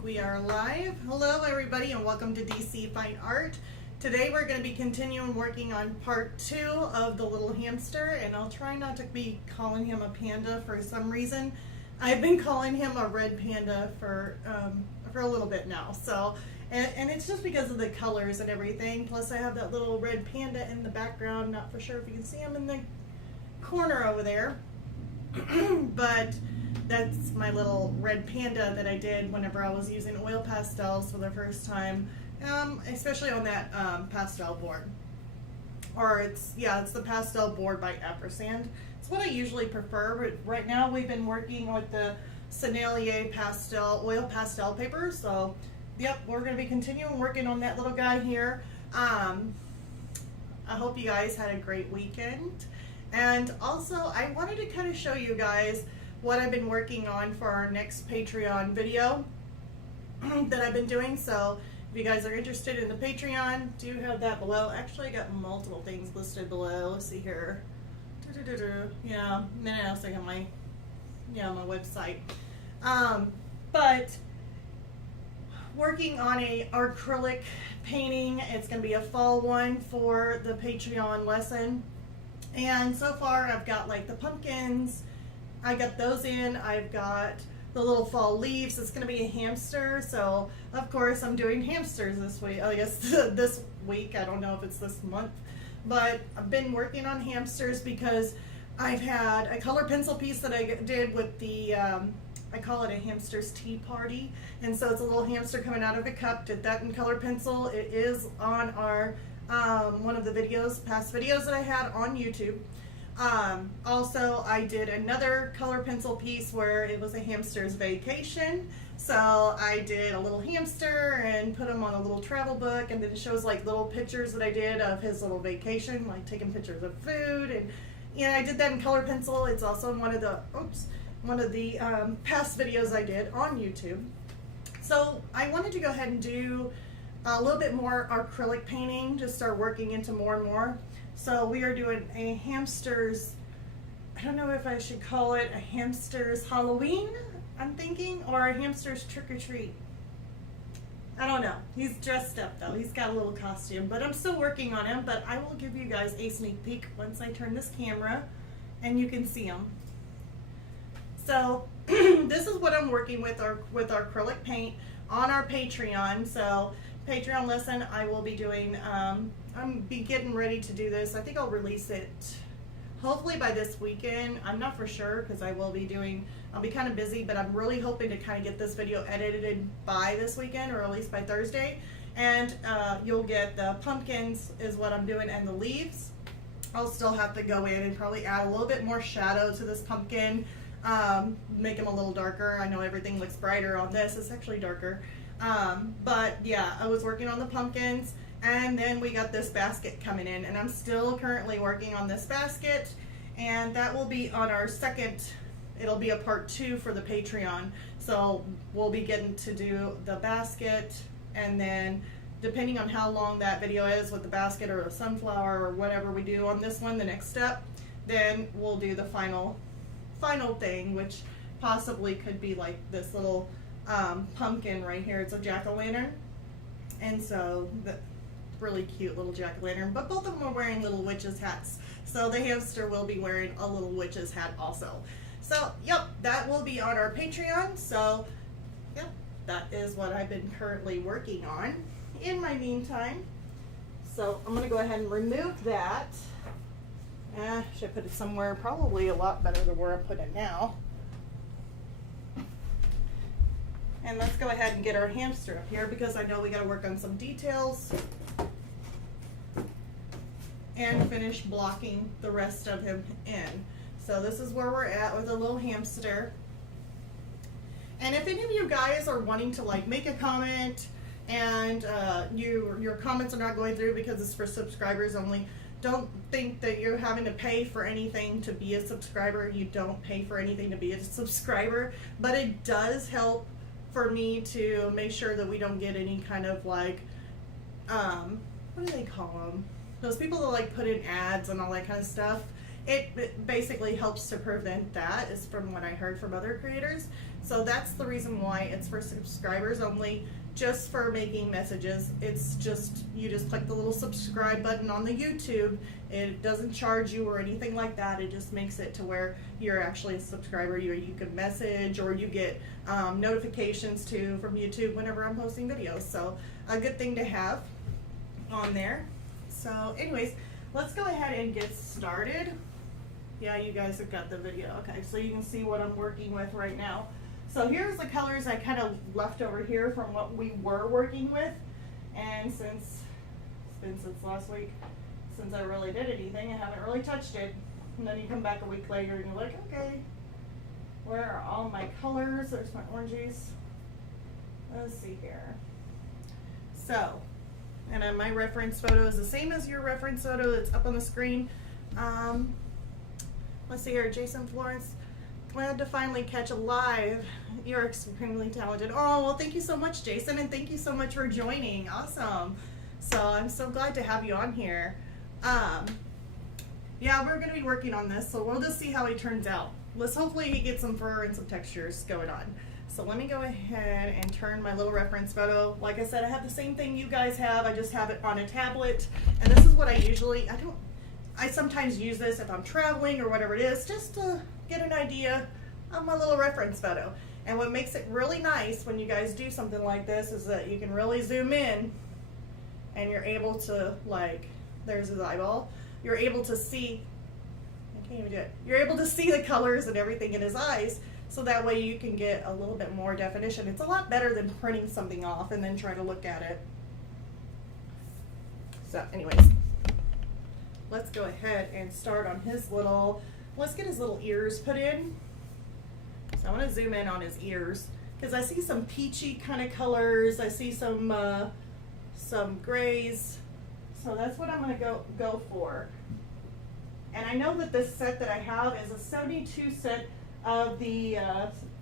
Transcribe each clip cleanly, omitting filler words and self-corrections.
think we are live. Hello everybody and welcome to DC Fine Art. Today we're going to be continuing working on part 2 of the little hamster, and I'll try not to be calling him a panda for some reason. I've been calling him a red panda for a little bit now. So and it's just because of the colors and everything. Plus I have that little red panda in the background. Not for sure if you can see him in the corner over there. But that's my little red panda that I did whenever I was using oil pastels for the first time, especially on that pastel board. Or it's the pastel board by Ampersand. It's what I usually prefer, but right now we've been working with the Sennelier Oil Pastel Paper. So yep, we're going to be continuing working on that little guy here. I hope you guys had a great weekend. And also I wanted to kind of show you guys what I've been working on for our next Patreon video that I've been doing. So if you guys are interested in the Patreon, do have that below. Actually, I got multiple things listed below. Let's see here. Yeah, and then I also got my website. But working on a acrylic painting. It's going to be a fall one for the Patreon lesson. And so far I've got like the pumpkins, I got those in. I've got the little fall leaves. It's going to be a hamster, so of course I'm doing hamsters this week. I guess this week. I don't know if it's this month, but I've been working on hamsters because I've had a color pencil piece that I did with the I call it a hamster's tea party, and so it's a little hamster coming out of a cup. Did that in color pencil. It is on our one of the past videos that I had on YouTube. Also, I did another color pencil piece where it was a hamster's vacation. So I did a little hamster and put him on a little travel book, and then it shows like little pictures that I did of his little vacation, like taking pictures of food, and I did that in color pencil. It's also one of the past videos I did on YouTube. So I wanted to go ahead and do a little bit more acrylic painting, just start working into more and more. So we are doing a hamster's, I don't know if I should call it a hamster's Halloween, I'm thinking, or a hamster's trick-or-treat. I don't know. He's dressed up though. He's got a little costume, but I'm still working on him. But I will give you guys a sneak peek once I turn this camera and you can see him. So this is what I'm working with our acrylic paint on our Patreon. So Patreon lesson I will be doing, I'm getting ready to do this. I think I'll release it hopefully by this weekend. I'm not for sure because I'll be kind of busy, but I'm really hoping to kind of get this video edited by this weekend, or at least by Thursday. And you'll get the pumpkins is what I'm doing, and the leaves. I'll still have to go in and probably add a little bit more shadow to this pumpkin, make them a little darker. I know everything looks brighter on this. It's actually darker. But yeah, I was working on the pumpkins, and then we got this basket coming in, and I'm still currently working on this basket, and that will be on our second, it'll be a part 2 for the Patreon. So we'll be getting to do the basket, and then depending on how long that video is with the basket or the sunflower or whatever we do on this one, the next step, then we'll do the final thing, which possibly could be like this little pumpkin right here. It's a jack-o'-lantern, and so the really cute little jack-o'-lantern, but both of them are wearing little witches hats, so the hamster will be wearing a little witch's hat also. So yep, that will be on our Patreon. So yep, that is what I've been currently working on in my meantime. So I'm going to go ahead and remove that. Should I put it somewhere probably a lot better than where I put it now. And let's go ahead and get our hamster up here, because I know we got to work on some details and finish blocking the rest of him in. So this is where we're at with a little hamster. And if any of you guys are wanting to like make a comment and your comments are not going through because it's for subscribers only, don't think that you're having to pay for anything to be a subscriber. You don't pay for anything to be a subscriber, but it does help for me to make sure that we don't get any kind of like, what do they call them? Those people that like put in ads and all that kind of stuff. it basically helps to prevent that, is from what I heard from other creators. So that's the reason why it's for subscribers only, just for making messages. It's just, you just click the little subscribe button on the YouTube. It doesn't charge you or anything like that. It just makes it to where you're actually a subscriber. You can message, or you get notifications too from YouTube whenever I'm posting videos. So a good thing to have on there. So anyways, let's go ahead and get started. Yeah, you guys have got the video. Okay, so you can see what I'm working with right now. So here's the colors I kind of left over here from what we were working with. And since it's been since last week, since I really did anything, I haven't really touched it. And then you come back a week later and you're like, okay, where are all my colors? There's my oranges. Let's see here. So, and then my reference photo is the same as your reference photo that's up on the screen. Let's see here, Jason Florence. Glad to finally catch a live. You're extremely talented. Oh, well, thank you so much, Jason, and thank you so much for joining. Awesome. So I'm so glad to have you on here. Yeah, we're going to be working on this, so we'll just see how he turns out. Let's hopefully he gets some fur and some textures going on. So let me go ahead and turn my little reference photo. Like I said, I have the same thing you guys have. I just have it on a tablet, and this is what I usually, I sometimes use this if I'm traveling or whatever it is, just to get an idea of my little reference photo. And what makes it really nice when you guys do something like this is that you can really zoom in, and you're able to, like, there's his eyeball, you're able to see, I can't even do it, you're able to see the colors and everything in his eyes, so that way you can get a little bit more definition. It's a lot better than printing something off and then try to look at it. So anyways, let's go ahead and start on his little, let's get his little ears put in. So I want to zoom in on his ears, because I see some peachy kind of colors. I see some grays. So that's what I'm going to go for. And I know that this set that I have is a 72 set of the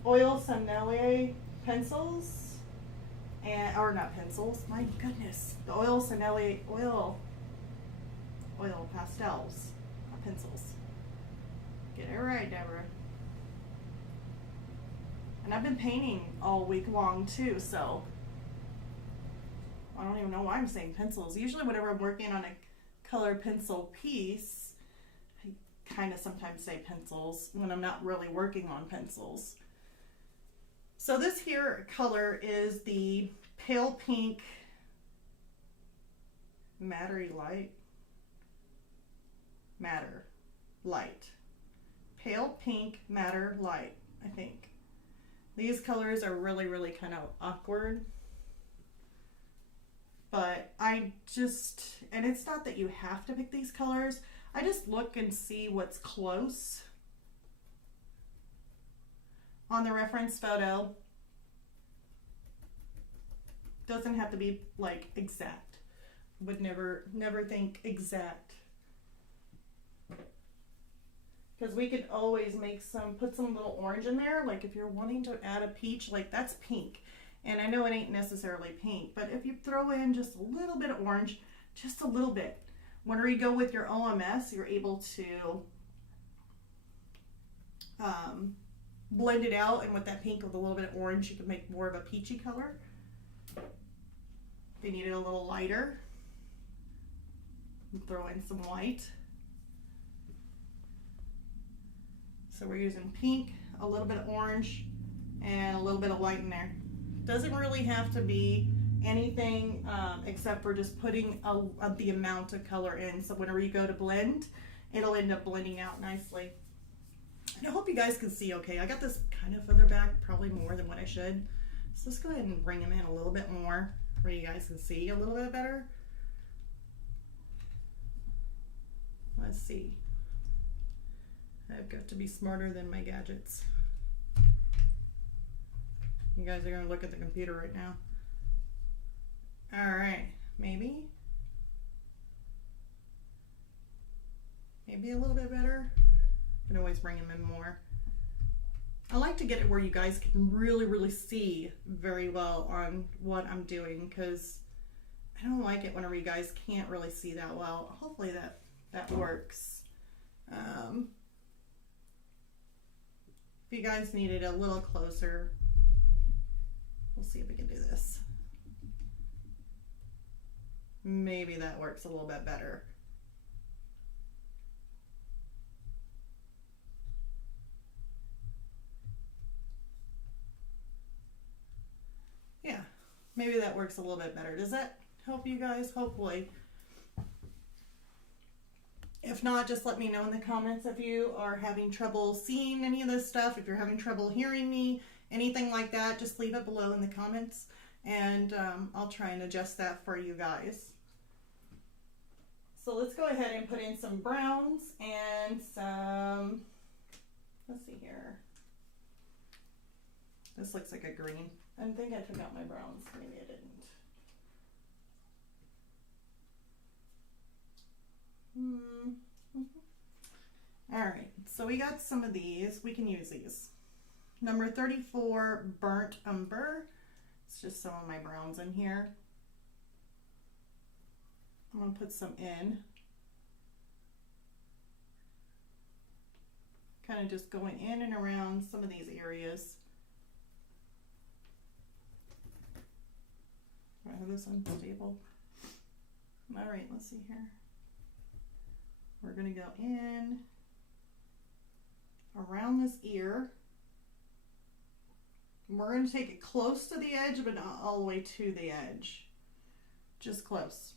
oil Sennelier pencils, and or not pencils. My goodness, the oil Sennelier oil pastels, not pencils. Get it right, Deborah. And I've been painting all week long too, so I don't even know why I'm saying pencils. Usually whenever I'm working on a color pencil piece, I kind of sometimes say pencils when I'm not really working on pencils. So this here color is the pale pink matter light. Pale pink matter light, I think. These colors are really, really kind of awkward. But I just, and it's not that you have to pick these colors. I just look and see what's close on the reference photo. Doesn't have to be like exact. Would never think exact. Because we could always make put some little orange in there. Like if you're wanting to add a peach, like that's pink. And I know it ain't necessarily pink, but if you throw in just a little bit of orange, just a little bit. Whenever you go with your OMS, you're able to blend it out, and with that pink with a little bit of orange, you can make more of a peachy color. If you need it a little lighter, throw in some white. So we're using pink, a little bit of orange, and a little bit of white in there. Doesn't really have to be anything except for just putting the amount of color in. So whenever you go to blend, it'll end up blending out nicely. And I hope you guys can see okay. I got this kind of further back, probably more than what I should. So let's go ahead and bring them in a little bit more where you guys can see a little bit better. Let's see. I've got to be smarter than my gadgets. You guys are going to look at the computer right now. All right, maybe a little bit better. You can always bring them in more. I like to get it where you guys can really see very well on what I'm doing, because I don't like it whenever you guys can't really see that well. Hopefully that works. If you guys need it a little closer, we'll see if we can do this. Maybe that works a little bit better. Yeah, maybe that works a little bit better. Does that help you guys? Hopefully. If not, just let me know in the comments if you are having trouble seeing any of this stuff, if you're having trouble hearing me, anything like that, just leave it below in the comments, and I'll try and adjust that for you guys. So let's go ahead and put in some browns and some, let's see here. This looks like a green. I think I took out my browns. Maybe I didn't. All right, so we got some of these. We can use these. Number 34, Burnt Umber. It's just some of my browns in here. I'm going to put some in. Kind of just going in and around some of these areas. Do I have this unstable? All right, let's see here. We're going to go in around this ear. We're going to take it close to the edge, but not all the way to the edge. Just close.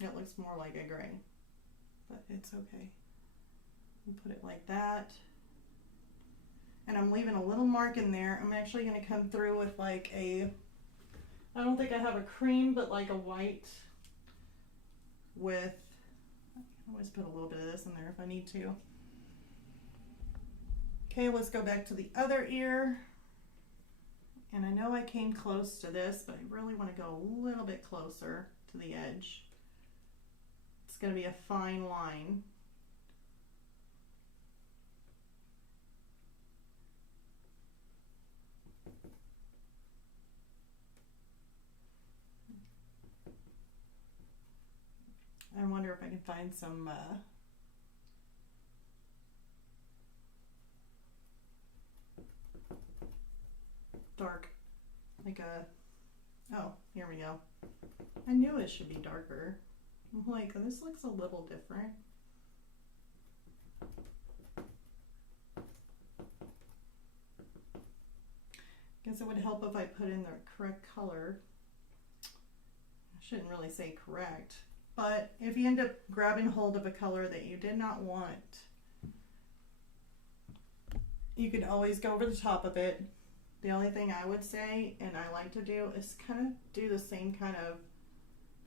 It looks more like a gray, but it's okay. We'll put it like that. And I'm leaving a little mark in there. I'm actually going to come through with like a, I don't think I have a cream, but like a white with, I can always put a little bit of this in there if I need to. Okay, let's go back to the other ear. And I know I came close to this, but I really want to go a little bit closer to the edge. It's going to be a fine line. I wonder if I can find some dark, like a, oh, here we go. I knew it should be darker. I'm like, this looks a little different. Guess it would help if I put in the correct color. I shouldn't really say correct. But if you end up grabbing hold of a color that you did not want, you could always go over the top of it. The only thing I would say, and I like to do, is kind of do the same kind of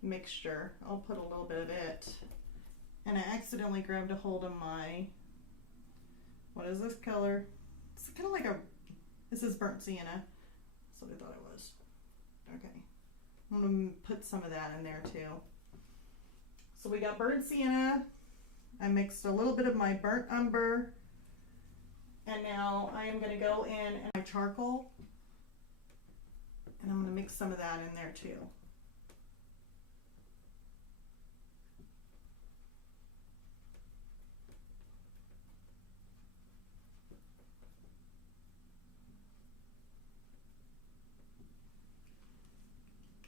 mixture. I'll put a little bit of it. And I accidentally grabbed a hold of my, what is this color? It's kind of like a, this is burnt sienna. That's what I thought it was. Okay. I'm going to put some of that in there too. So we got burnt sienna. I mixed a little bit of my burnt umber. And now I am going to go in and my charcoal. And I'm going to mix some of that in there too.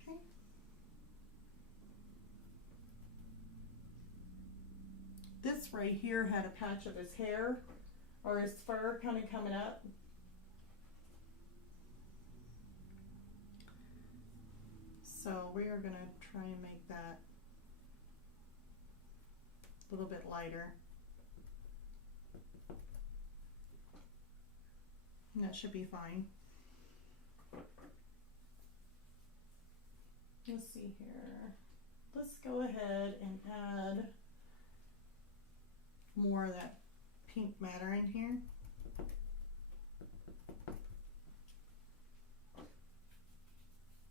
Okay. This right here had a patch of his hair or his fur kind of coming up. So we are going to try and make that a little bit lighter. And that should be fine. Let's see here. Let's go ahead and add more of that pink matter in here.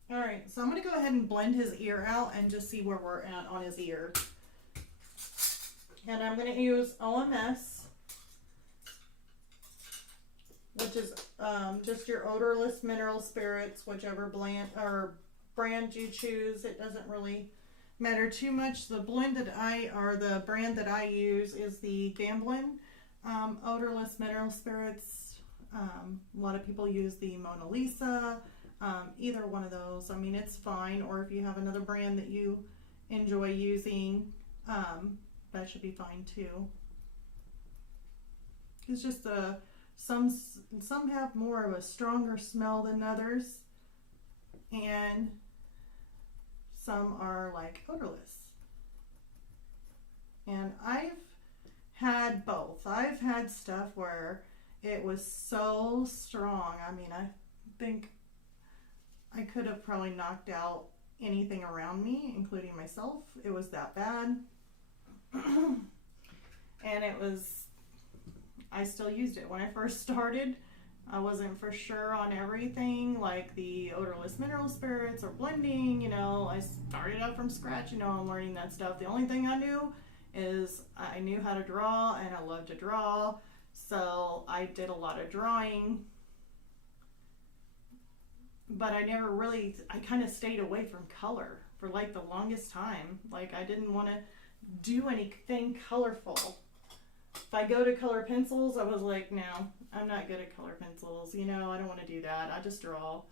All right, so I'm going to go ahead and blend his ear out and just see where we're at on his ear. And I'm going to use OMS, which is just your odorless mineral spirits, whichever brand you choose. It doesn't really matter too much. The blend that the brand that I use is the Gamblin Oderless Mineral Spirits. A lot of people use the Mona Lisa. Either one of those. I mean, it's fine. Or if you have another brand that you enjoy using, that should be fine too. It's just some have more of a stronger smell than others, and some are like odorless. And I've had both. I've had stuff where it was so strong. I mean, I think I could have probably knocked out anything around me, including myself. It was that bad. And I still used it. When I first started, I wasn't for sure on everything, like the odorless mineral spirits or blending, you know. I started out from scratch, you know, I'm learning that stuff. The only thing I knew is I knew how to draw, and I love to draw. So I did a lot of drawing, but I kind of stayed away from color for like the longest time. Like, I didn't want to do anything colorful. If I go to color pencils, I was like, no, I'm not good at color pencils. You know, I don't want to do that. I just draw.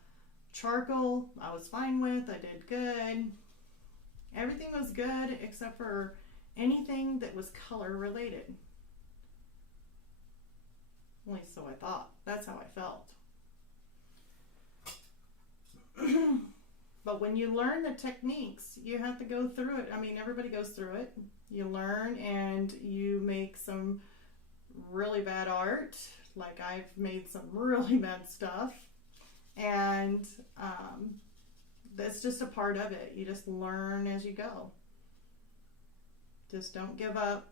Charcoal, I was fine with. I did good. Everything was good except for anything that was color related. At least so I thought. That's how I felt. But when you learn the techniques, you have to go through it. I mean, everybody goes through it. You learn and you make some really bad art. Like, I've made some really bad stuff. And that's just a part of it. You just learn as you go. Just don't give up.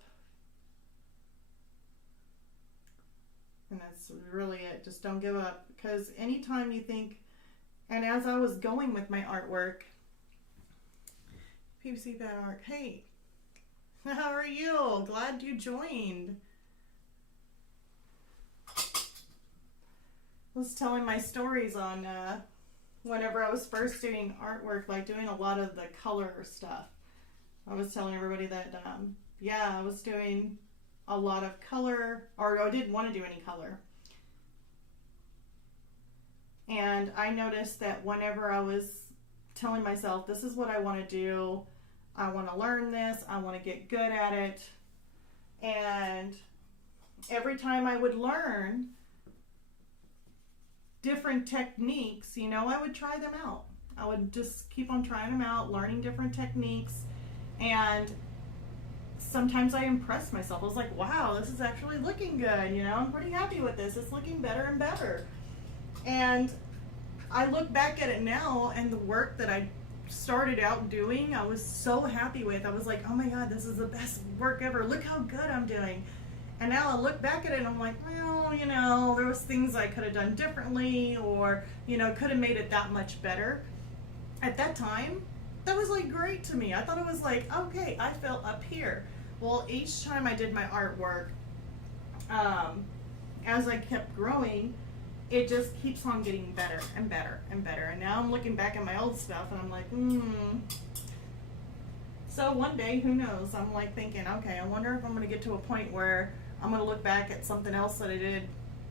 And that's really it. Just don't give up. Because anytime you think, and as I was going with my artwork, PVC bad art, hey, how are you? Glad you joined. I was telling my stories on whenever I was first doing artwork, like doing a lot of the color stuff. I was telling everybody that, yeah, I was doing a lot of color, or I didn't want to do any color. And I noticed that whenever I was telling myself, this is what I want to do, I want to learn this, I want to get good at it, and every time I would learn different techniques, you know, I would try them out. I would just keep on trying them out, learning different techniques, and sometimes I impressed myself. I was like, wow, this is actually looking good, you know, I'm pretty happy with this. It's looking better and better. And I look back at it now, and the work that I started out doing, I was so happy with. I was like, oh my God, this is the best work ever. Look how good I'm doing. And now I look back at it and I'm like, well, you know, there was things I could have done differently, or, you know, could have made it that much better. At that time, that was like great to me. I thought it was like, okay, I felt up here. Well, each time I did my artwork, as I kept growing, it just keeps on getting better and better and better. And now I'm looking back at my old stuff and I'm like, So one day, who knows, I'm like thinking, okay, I wonder if I'm going to get to a point where I'm going to look back at something else that I did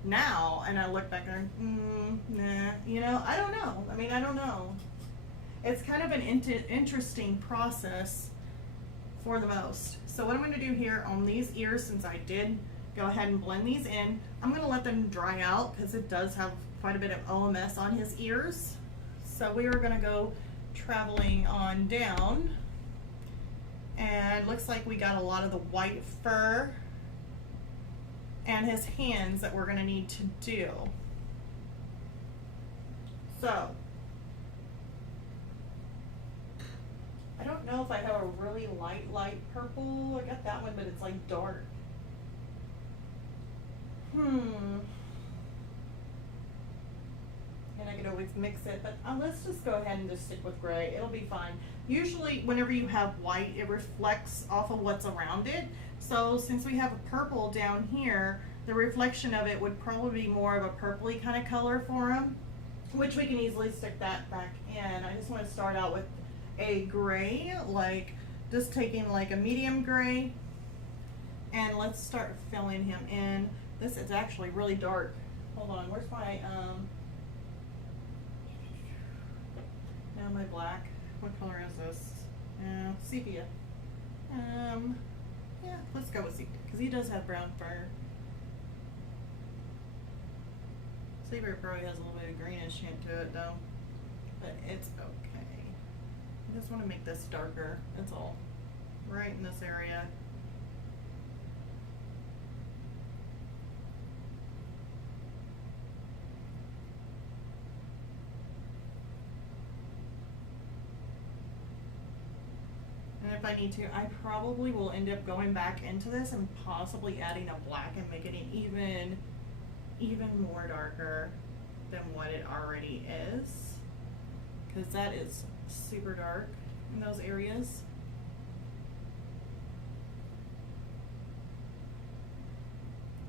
now, and I look back and nah, you know, I don't know. I mean, I don't know. It's kind of an interesting process for the most. So what I'm going to do here on these ears, since I did go ahead and blend these in, I'm going to let them dry out because it does have quite a bit of OMS on his ears. So we are going to go traveling on down, and looks like we got a lot of the white fur and his hands that we're going to need to do. So I don't know if I have a really light purple. I got that one, but it's like dark. And I could always mix it, but let's just go ahead and just stick with gray. It'll be fine. Usually whenever you have white, it reflects off of what's around it. So since we have a purple down here, the reflection of it would probably be more of a purpley kind of color for him, which we can easily stick that back in. I just want to start out with a gray, like just taking like a medium gray, and let's start filling him in. This is actually really dark. Hold on, where's my now my black. What color is this? Sepia. Yeah, let's go with sepia because he does have brown fur. Sepia probably has a little bit of greenish hint to it though, but it's okay. I just want to make this darker, that's all. Right in this area. And if I need to, I probably will end up going back into this and possibly adding a black and making it even more darker than what it already is, because that is super dark in those areas.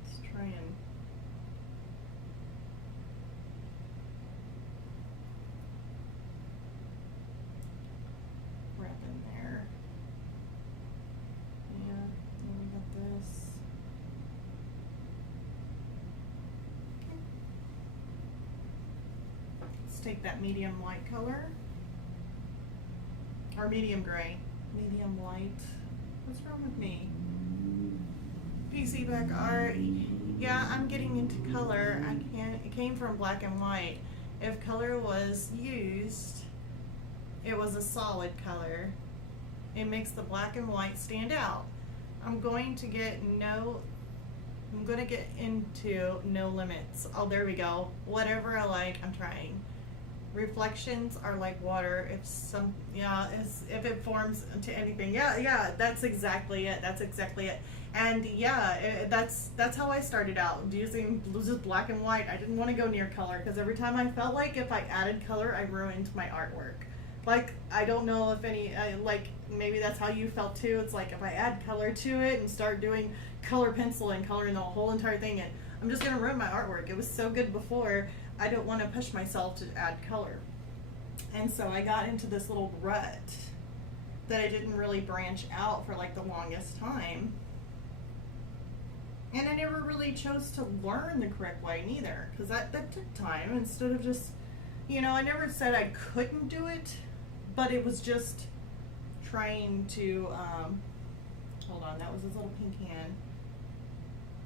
Let's try and wrap in there. Yeah, then we got this. Take that medium light color, or medium gray, medium light. What's wrong with me? PC back art. Yeah, I'm getting into color. It came from black and white. If color was used, it was a solid color. It makes the black and white stand out. I'm going to get into no limits. Oh, there we go. Whatever I like, I'm trying. Reflections are like water. If it forms into anything, that's exactly it. And yeah, that's how I started out, using just black and white. I didn't want to go near color because every time I felt like if I added color, I ruined my artwork. Like, I don't know if like maybe that's how you felt too. It's like if I add color to it and start doing color pencil and coloring the whole entire thing, and I'm just gonna ruin my artwork. It was so good before. I don't want to push myself to add color. And so I got into this little rut that I didn't really branch out for like the longest time. And I never really chose to learn the correct way neither, because that took time. Instead of just, I never said I couldn't do it, but it was just trying to, hold on, that was his little pink hand.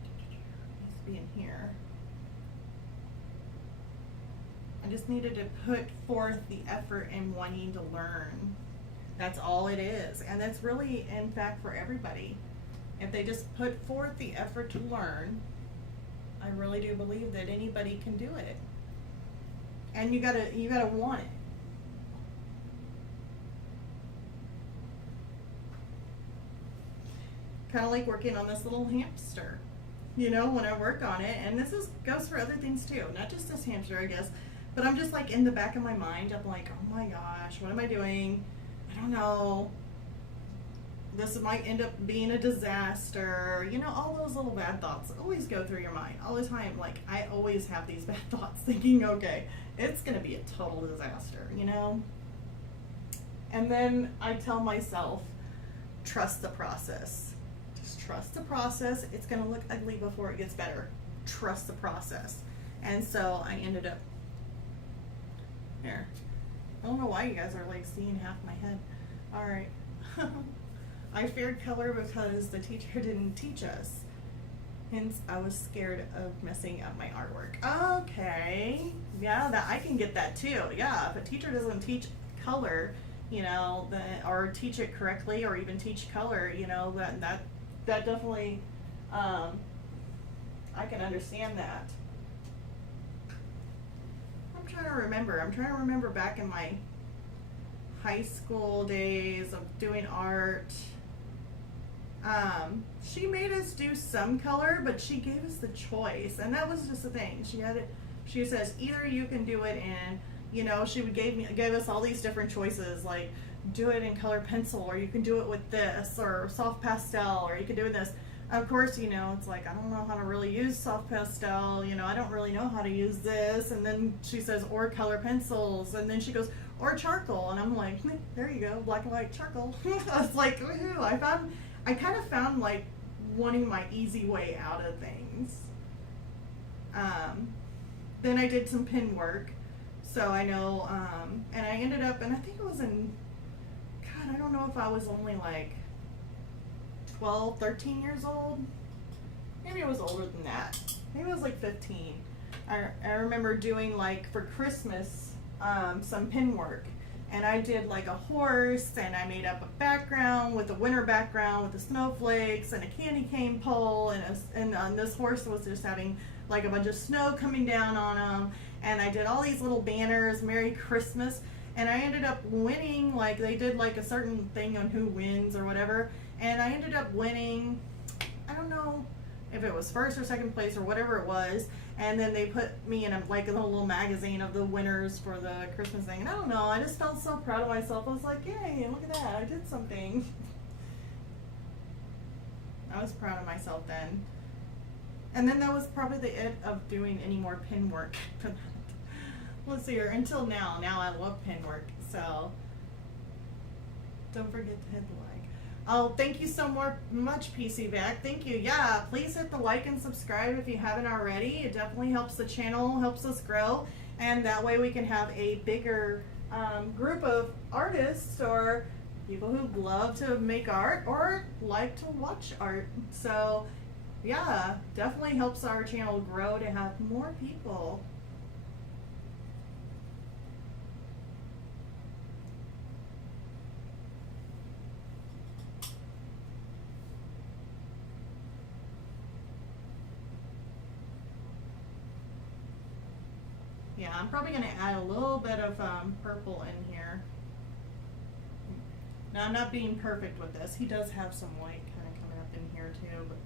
It needs to be in here. I just needed to put forth the effort in wanting to learn. That's all it is. And that's really, in fact, for everybody. If they just put forth the effort to learn, I really do believe that anybody can do it. And you gotta want it. Kind of like working on this little hamster. When I work on it, and this goes for other things too, not just this hamster, I guess. But I'm just like in the back of my mind, I'm like, oh my gosh, what am I doing? I don't know. This might end up being a disaster. All those little bad thoughts always go through your mind all the time. Like, I always have these bad thoughts thinking, okay, it's going to be a total disaster, And then I tell myself, trust the process. Just trust the process. It's going to look ugly before it gets better. Trust the process. And so I ended up here. I don't know why you guys are like seeing half my head. All right. I feared color because the teacher didn't teach us. Hence, I was scared of messing up my artwork. Okay. Yeah, that I can get that too. Yeah, if a teacher doesn't teach color, or teach it correctly, or even teach color, that definitely, I can understand that. I'm trying to remember back in my high school days of doing art. She made us do some color, but she gave us the choice, and that was just the thing. She says either you can do it in, she would gave us all these different choices, like do it in color pencil, or you can do it with this, or soft pastel, or you can do it this. Of course, it's like, I don't know how to really use soft pastel, I don't really know how to use this. And then she says, or color pencils. And then she goes, or charcoal. And I'm like, there you go, black and white charcoal. I was like, woohoo. I kind of found like wanting my easy way out of things. Then I did some pin work. So I know, and I ended up, and I think it was in, God, I don't know if I was only like 12, 13 years old. Maybe I was older than that. Maybe I was like 15. I remember doing like for Christmas some pin work, and I did like a horse, and I made up a background with a winter background with the snowflakes and a candy cane pole, and this horse was just having like a bunch of snow coming down on him, and I did all these little banners, Merry Christmas, and I ended up winning. Like they did like a certain thing on who wins or whatever, and I ended up winning. I don't know if it was first or second place or whatever it was, and then they put me in a little magazine of the winners for the Christmas thing, and I don't know, I just felt so proud of myself. I was like, yay, look at that, I did something. I was proud of myself then. And then that was probably the end of doing any more pin work. Let's see here, until now I love pin work, so don't forget to hit the like. Oh, thank you so much, PC Back. Thank you. Yeah, please hit the like and subscribe if you haven't already. It definitely helps the channel, helps us grow, and that way we can have a bigger group of artists or people who love to make art or like to watch art. So, yeah, definitely helps our channel grow to have more people. Yeah, I'm probably going to add a little bit of purple in here. Now, I'm not being perfect with this. He does have some white kind of coming up in here too. But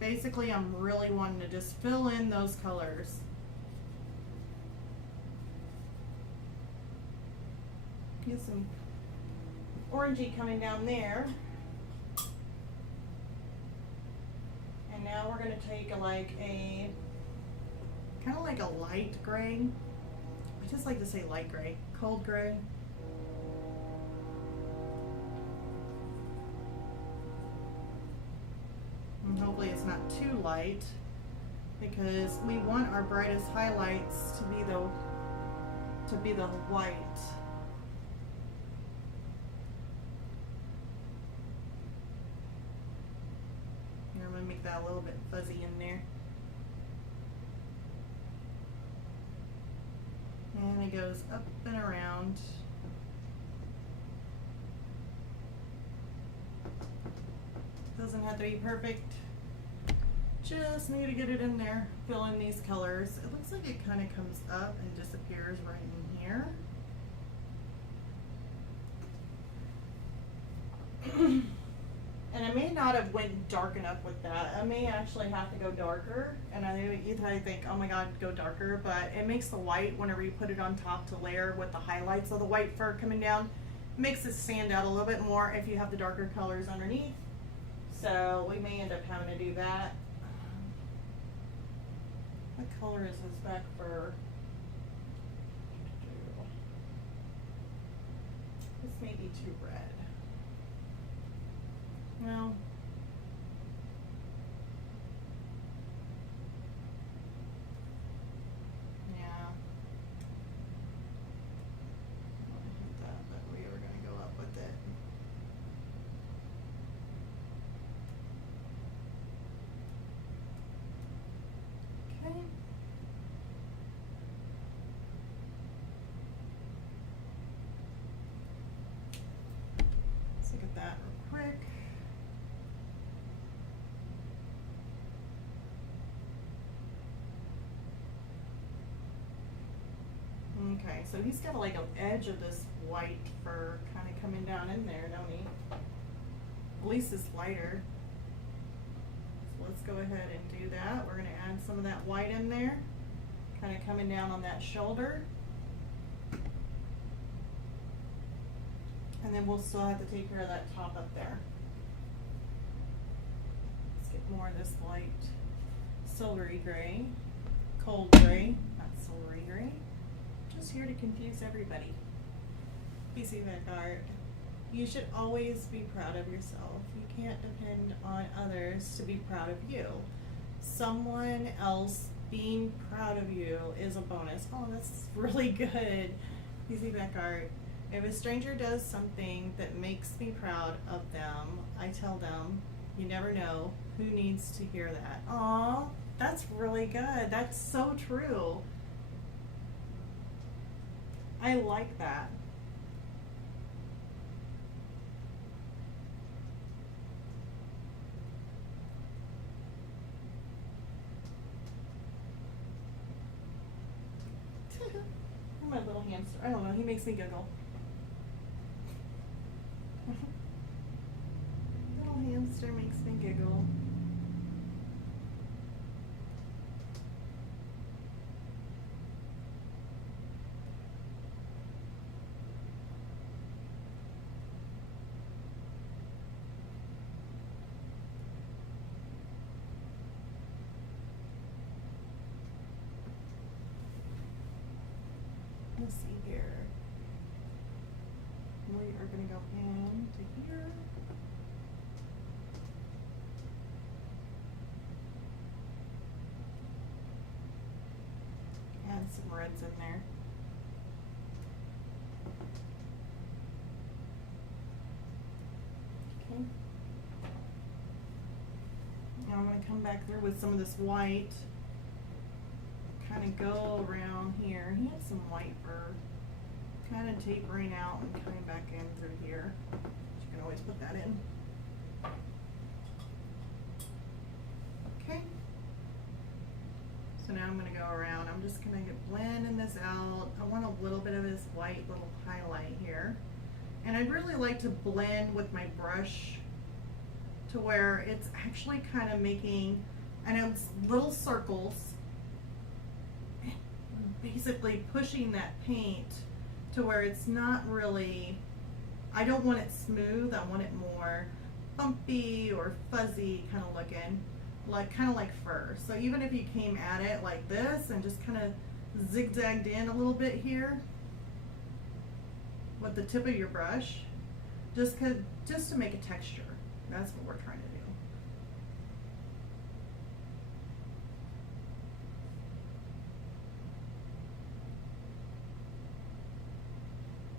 basically, I'm really wanting to just fill in those colors. Get some orangey coming down there. Now we're going to take kind of like a light gray. I just like to say light gray, cold gray. And hopefully it's not too light, because we want our brightest highlights to be the white. Make that a little bit fuzzy in there. And it goes up and around. Doesn't have to be perfect. Just need to get it in there. Fill in these colors. It looks like it kind of comes up and disappears right in here. And I may not have went dark enough with that. I may actually have to go darker. And you probably think, oh my god, go darker. But it makes the white, whenever you put it on top to layer with the highlights of the white fur coming down, makes it stand out a little bit more if you have the darker colors underneath. So we may end up having to do that. What color is his back fur? This may be too red. No. Yeah. I hate that, but we were going to go up with it. Okay. Let's look at that real quick. Okay, so he's got like an edge of this white fur kind of coming down in there, don't he? At least it's lighter. So let's go ahead and do that. We're going to add some of that white in there, kind of coming down on that shoulder. And then we'll still have to take care of that top up there. Let's get more of this light silvery gray. cold gray, not silvery gray. Just here to confuse everybody. BC Art. You should always be proud of yourself. You can't depend on others to be proud of you. Someone else being proud of you is a bonus. Oh, that's really good. BC Art. If a stranger does something that makes me proud of them, I tell them, you never know who needs to hear that. Aw, that's really good. That's so true. I like that. My little hamster. I don't know. He makes me giggle. Little hamster makes me giggle. Let's see here. We are going to go into here. Add some reds in there. Okay. Now I'm going to come back through with some of this white. Kind of go around here. He had some white fur, kind of tapering out and coming back in through here. You can always put that in. Okay. So now I'm going to go around. I'm just going to get blending this out. I want a little bit of this white little highlight here. And I'd really like to blend with my brush to where it's actually kind of making, I know it's little circles, basically pushing that paint to where it's not really, I don't want it smooth, I want it more bumpy or fuzzy kind of looking, kind of like fur. So even if you came at it like this and just kind of zigzagged in a little bit here with the tip of your brush, just to make a texture. That's what we're trying to do.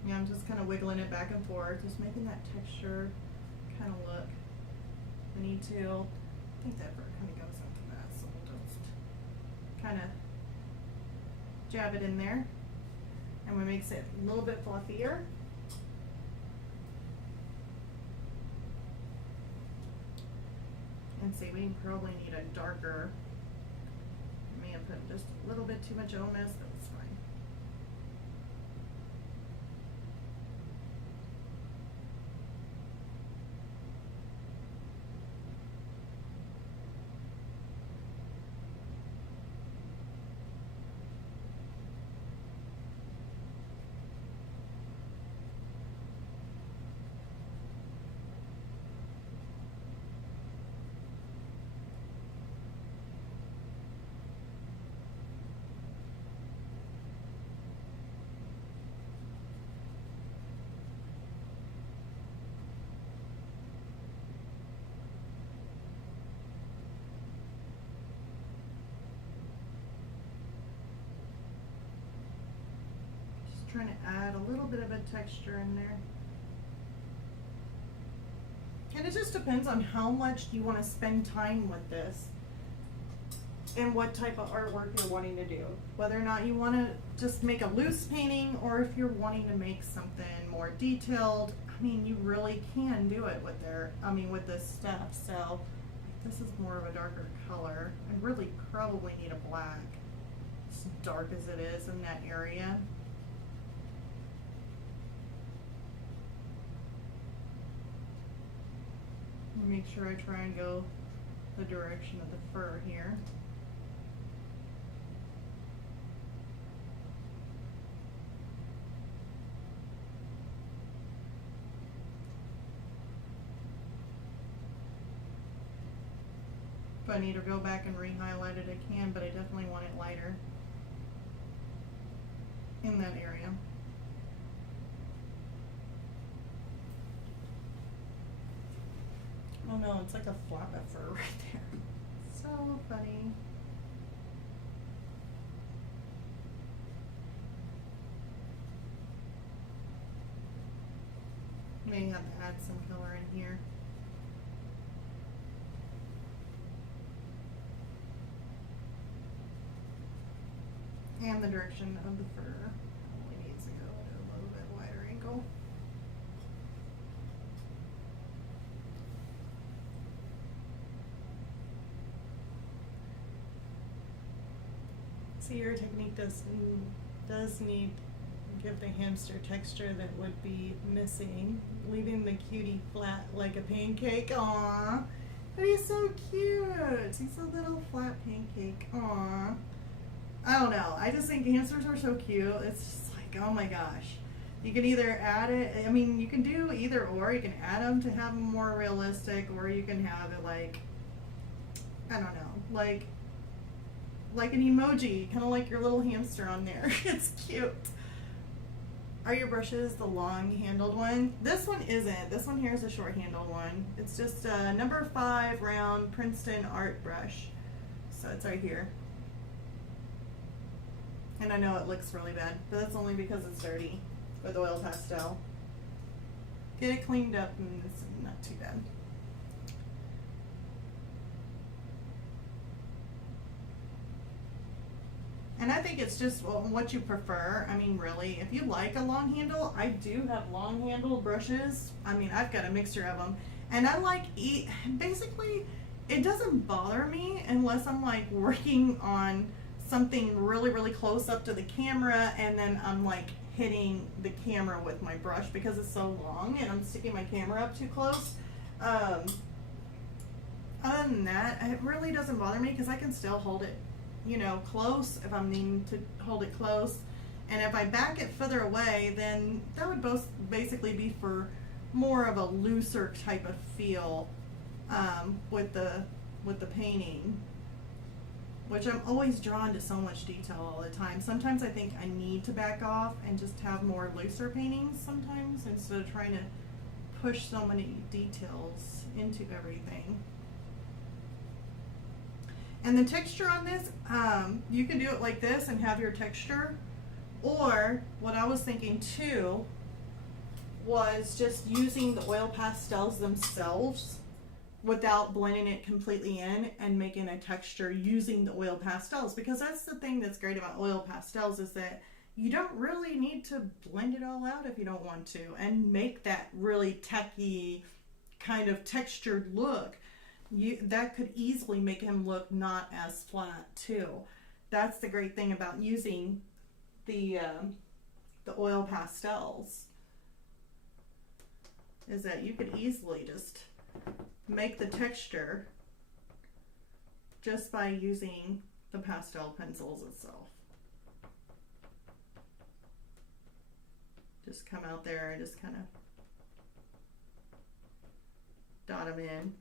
Yeah, I'm just kind of wiggling it back and forth, just making that texture kind of look. I need to, I think that fur kind of goes into that, so we'll just kind of jab it in there, and we makes it a little bit fluffier. And see, we probably need a darker, I may have put just a little bit too much on this, but it's fine. Trying to add a little bit of a texture in there. And it just depends on how much you want to spend time with this and what type of artwork you're wanting to do. Whether or not you want to just make a loose painting or if you're wanting to make something more detailed. I mean, you really can do it with with this stuff. So this is more of a darker color. I really probably need a black, as dark as it is in that area. Make sure I try and go the direction of the fur here. If I need to go back and re-highlight it, I can, but I definitely want it lighter in that area. Oh no, it's like a flap of fur right there. So funny. May have to add some color in here. And the direction of the fur probably needs to go at a little bit wider angle. See, your technique does need to give the hamster texture that would be missing, leaving the cutie flat like a pancake. Aww, but he's so cute. He's a little flat pancake. Aww. I don't know. I just think hamsters are so cute. It's just like, oh my gosh. You can either add it, I mean, you can do either or. You can add them to have them more realistic, or you can have it like, I don't know, like an emoji, kind of like your little hamster on there. It's cute. Are your brushes the long-handled one? This one isn't. This one here is a short-handled one. It's just a number 5 round Princeton art brush. So it's right here. And I know it looks really bad, but that's only because it's dirty with oil pastel. Get it cleaned up and it's not too bad. And I think it's just what you prefer. I mean, really, if you like a long handle, I do have long handled brushes. I mean, I've got a mixture of them. And I like, basically, it doesn't bother me unless I'm like working on something really, really close up to the camera and then I'm like hitting the camera with my brush because it's so long and I'm sticking my camera up too close. Other than that, it really doesn't bother me because I can still hold it, you know, close if I'm needing to hold it close. And if I back it further away, then that would both basically be for more of a looser type of feel with the painting, which I'm always drawn to so much detail all the time. Sometimes I think I need to back off and just have more looser paintings sometimes instead of trying to push so many details into everything. And the texture on this, you can do it like this and have your texture, or what I was thinking too was just using the oil pastels themselves without blending it completely in and making a texture using the oil pastels, because that's the thing that's great about oil pastels is that you don't really need to blend it all out if you don't want to and make that really tacky kind of textured look. That could easily make him look not as flat too. That's the great thing about using the oil pastels, is that you could easily just make the texture just by using the pastel pencils itself. Just come out there and just kind of dot them in.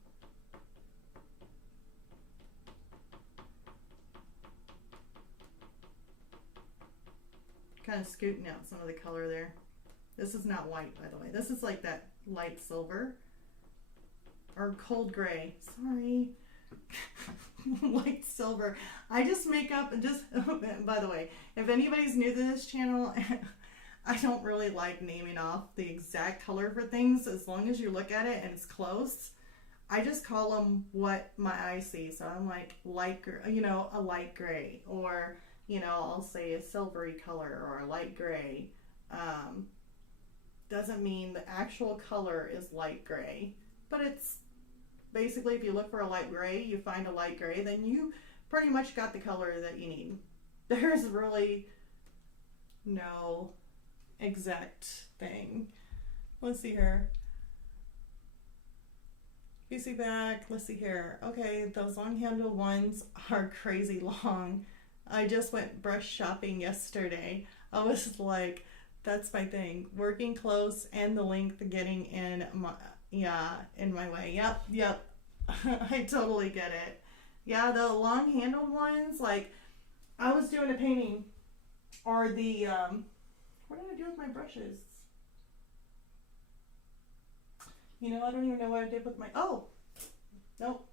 Kind of scooting out some of the color there. This is not white, by the way. This is like that light silver or cold gray. Sorry. Light silver. I just make up and just, by the way, if anybody's new to this channel, I don't really like naming off the exact color for things as long as you look at it and it's close. I just call them what my eyes see. So I'm like light, you know, a light gray, or you know, I'll say a silvery color or a light gray. Doesn't mean the actual color is light gray, but it's basically, if you look for a light gray, you find a light gray, then you pretty much got the color that you need. There's really no exact thing. Let's see here. You see back, let's see here. Okay, those long handled ones are crazy long. I just went brush shopping yesterday. I was like, that's my thing. Working close and the length getting in my, in my way. Yep. I totally get it. Yeah, the long handled ones, like I was doing a painting, or the, what did I do with my brushes? You know, I don't even know what I did with my, oh, nope.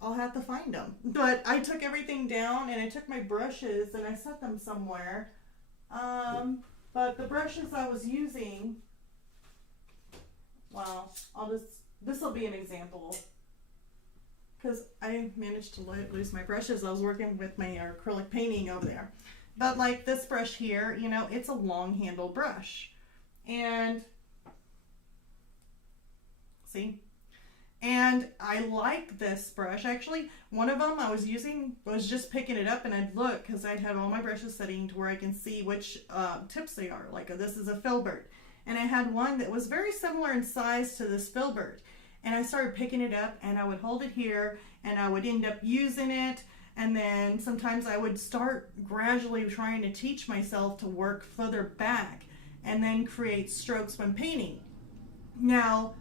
I'll have to find them. But I took everything down and I took my brushes and I set them somewhere. But the brushes I was using, well, this will be an example. Because I managed to lose my brushes. I was working with my acrylic painting over there. But like this brush here, you know, it's a long handle brush. And see? And I like this brush. Actually, one of them I was using was just picking it up and I'd look because I'd had all my brushes setting to where I can see which tips they are. Like this is a filbert. And I had one that was very similar in size to this filbert. And I started picking it up and I would hold it here and I would end up using it. And then sometimes I would start gradually trying to teach myself to work further back and then create strokes when painting. Now,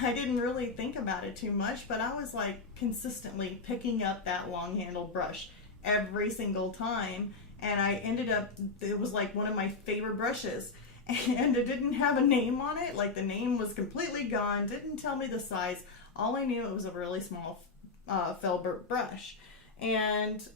I didn't really think about it too much, but I was like consistently picking up that long handled brush every single time. And I ended up, it was like one of my favorite brushes. And it didn't have a name on it. Like the name was completely gone, didn't tell me the size. All I knew it was a really small filbert brush. And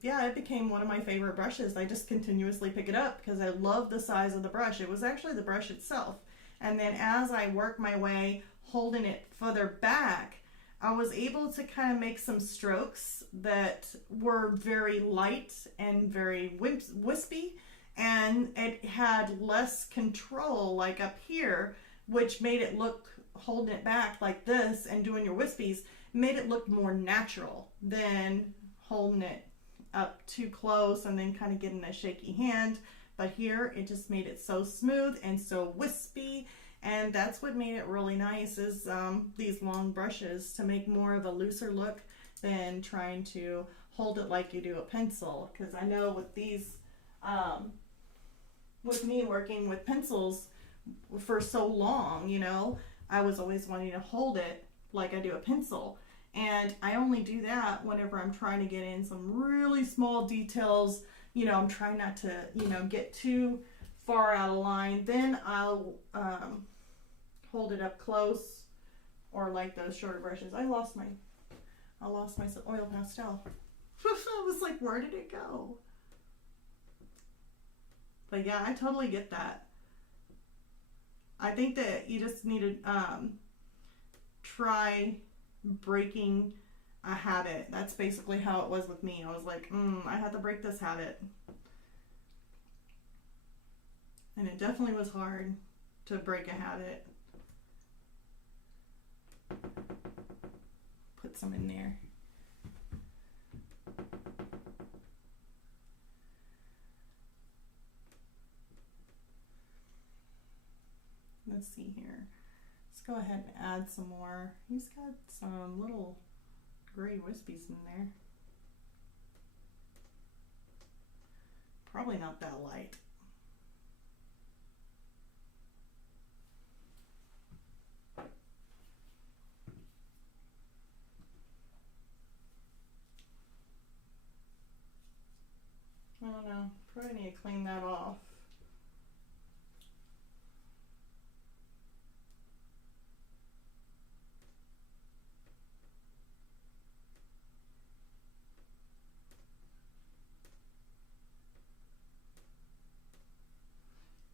yeah, it became one of my favorite brushes. I just continuously pick it up because I love the size of the brush. It was actually the brush itself. And then as I worked my way holding it further back, I was able to kind of make some strokes that were very light and very wispy. And it had less control like up here, which made it look, holding it back like this and doing your wispies, made it look more natural than holding it up too close and then kind of getting a shaky hand. But here it just made it so smooth and so wispy, and that's what made it really nice is these long brushes to make more of a looser look than trying to hold it like you do a pencil. Because I know with these with me working with pencils for so long, you know, I was always wanting to hold it like I do a pencil. And I only do that whenever I'm trying to get in some really small details. You know, I'm trying not to, you know, get too far out of line. Then I'll hold it up close, or like those shorter brushes. I lost my oil pastel. I was like, where did it go? But yeah, I totally get that. I think that you just need to try breaking a habit. That's basically how it was with me. I was like, I had to break this habit. And it definitely was hard to break a habit. Put some in there. Let's see here. Let's go ahead and add some more. He's got some little gray wispies in there. Probably not that light. I don't know. Probably need to clean that off.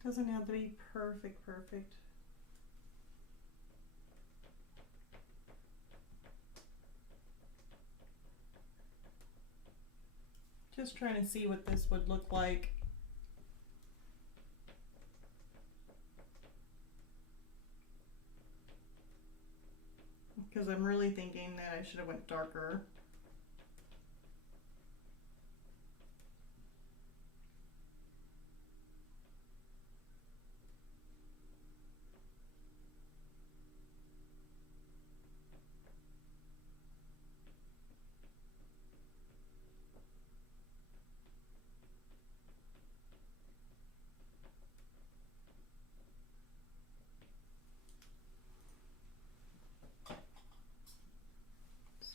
Doesn't have to be perfect. Just trying to see what this would look like. Because I'm really thinking that I should have went darker.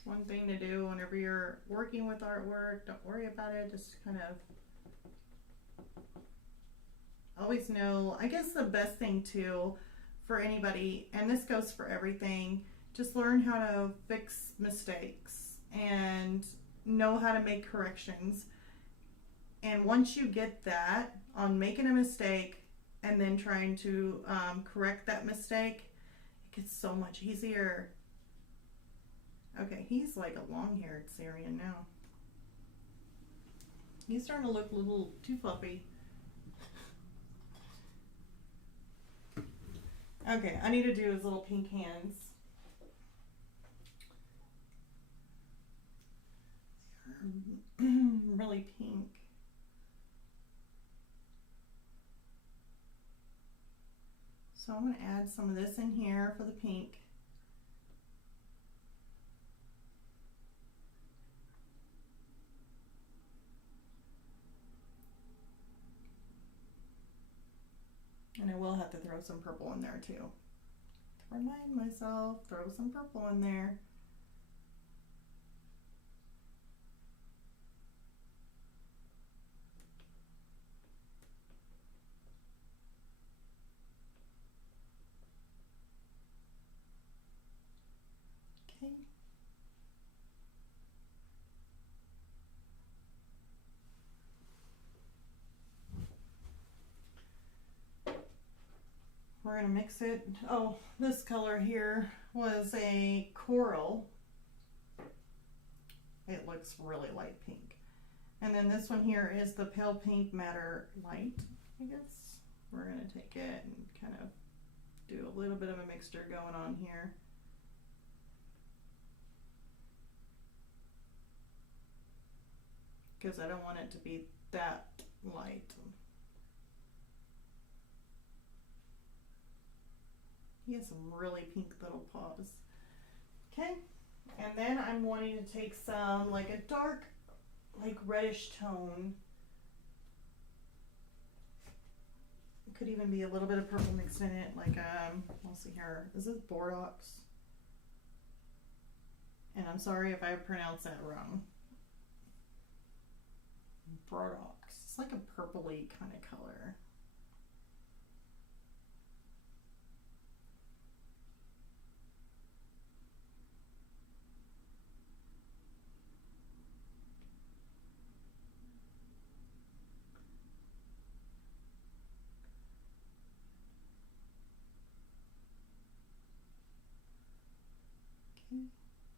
One thing to do whenever you're working with artwork, don't worry about it. Just kind of always know, I guess the best thing too for anybody, and this goes for everything, just learn how to fix mistakes and know how to make corrections. And once you get that on making a mistake and then trying to correct that mistake, it gets so much easier. Okay, he's like a long-haired Syrian now. He's starting to look a little too fluffy. Okay, I need to do his little pink hands. Really pink. So I'm going to add some of this in here for the pink. And I will have to throw some purple in there too. To remind myself, throw some purple in there. Okay. We're going to mix it. Oh, this color here was a coral. It looks really light pink. And then this one here is the pale pink matter light, I guess. We're going to take it and kind of do a little bit of a mixture going on here. Because I don't want it to be that light. He has some really pink little paws. Okay, and then I'm wanting to take some, like a dark, like reddish tone. It could even be a little bit of purple mixed in it, like, let's see here. Is this Borax? And I'm sorry if I pronounce that wrong. Borax. It's like a purpley kind of color.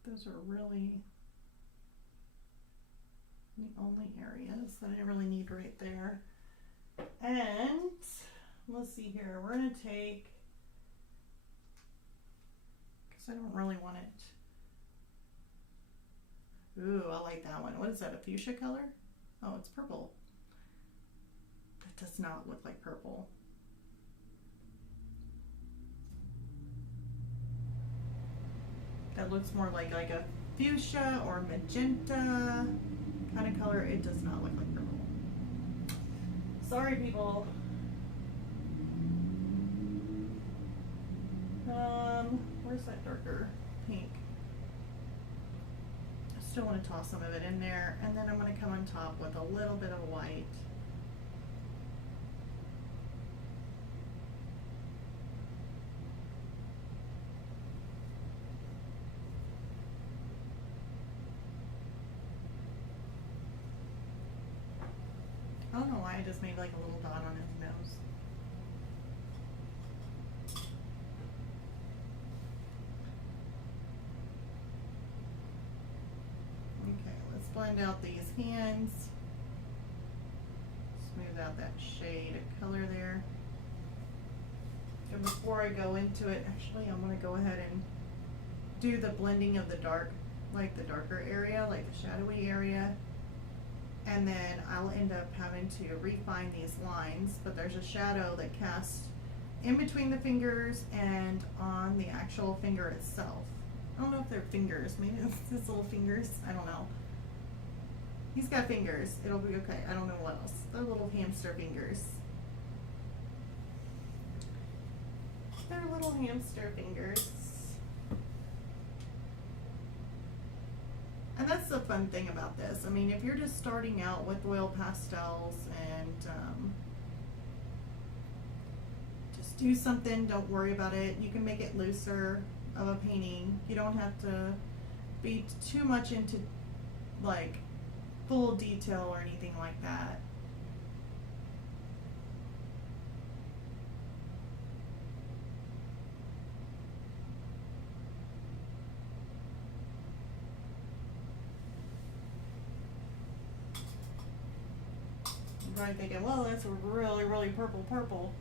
Those are really the only areas that I really need right there. And let's see here, we're going to take, because I don't really want it. Ooh, I like that one. What is that, a fuchsia color? Oh, it's purple. That does not look like purple. That looks more like a fuchsia or magenta kind of color. It does not look like purple. Sorry, people. Where's that darker pink? I still want to toss some of it in there, and then I'm going to come on top with a little bit of white. I don't know why I just made like a little dot on his nose. Okay, let's blend out these hands. Smooth out that shade of color there. And before I go into it, actually I'm going to go ahead and do the blending of the dark, like the darker area, like the shadowy area. And then I'll end up having to refine these lines, but there's a shadow that casts in between the fingers and on the actual finger itself. I don't know if they're fingers, maybe it's his little fingers, I don't know. He's got fingers, it'll be okay. I don't know what else. They're little hamster fingers. They're little hamster fingers. And that's the fun thing about this. I mean, if you're just starting out with oil pastels and just do something, don't worry about it. You can make it looser of a painting. You don't have to be too much into like full detail or anything like that. I'm probably thinking, well, that's a really, really purple.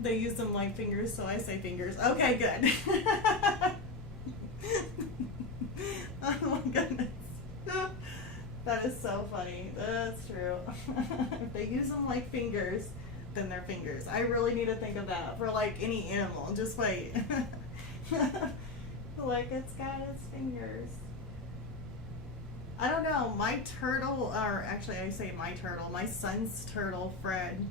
They use them like fingers, so I say fingers. Okay, good. Oh my goodness. That is so funny. That's true. If they use them like fingers, then they're fingers. I really need to think of that for like any animal. Just wait. Like it's got its fingers. I don't know. My turtle, or actually I say my turtle, my son's turtle, Fred.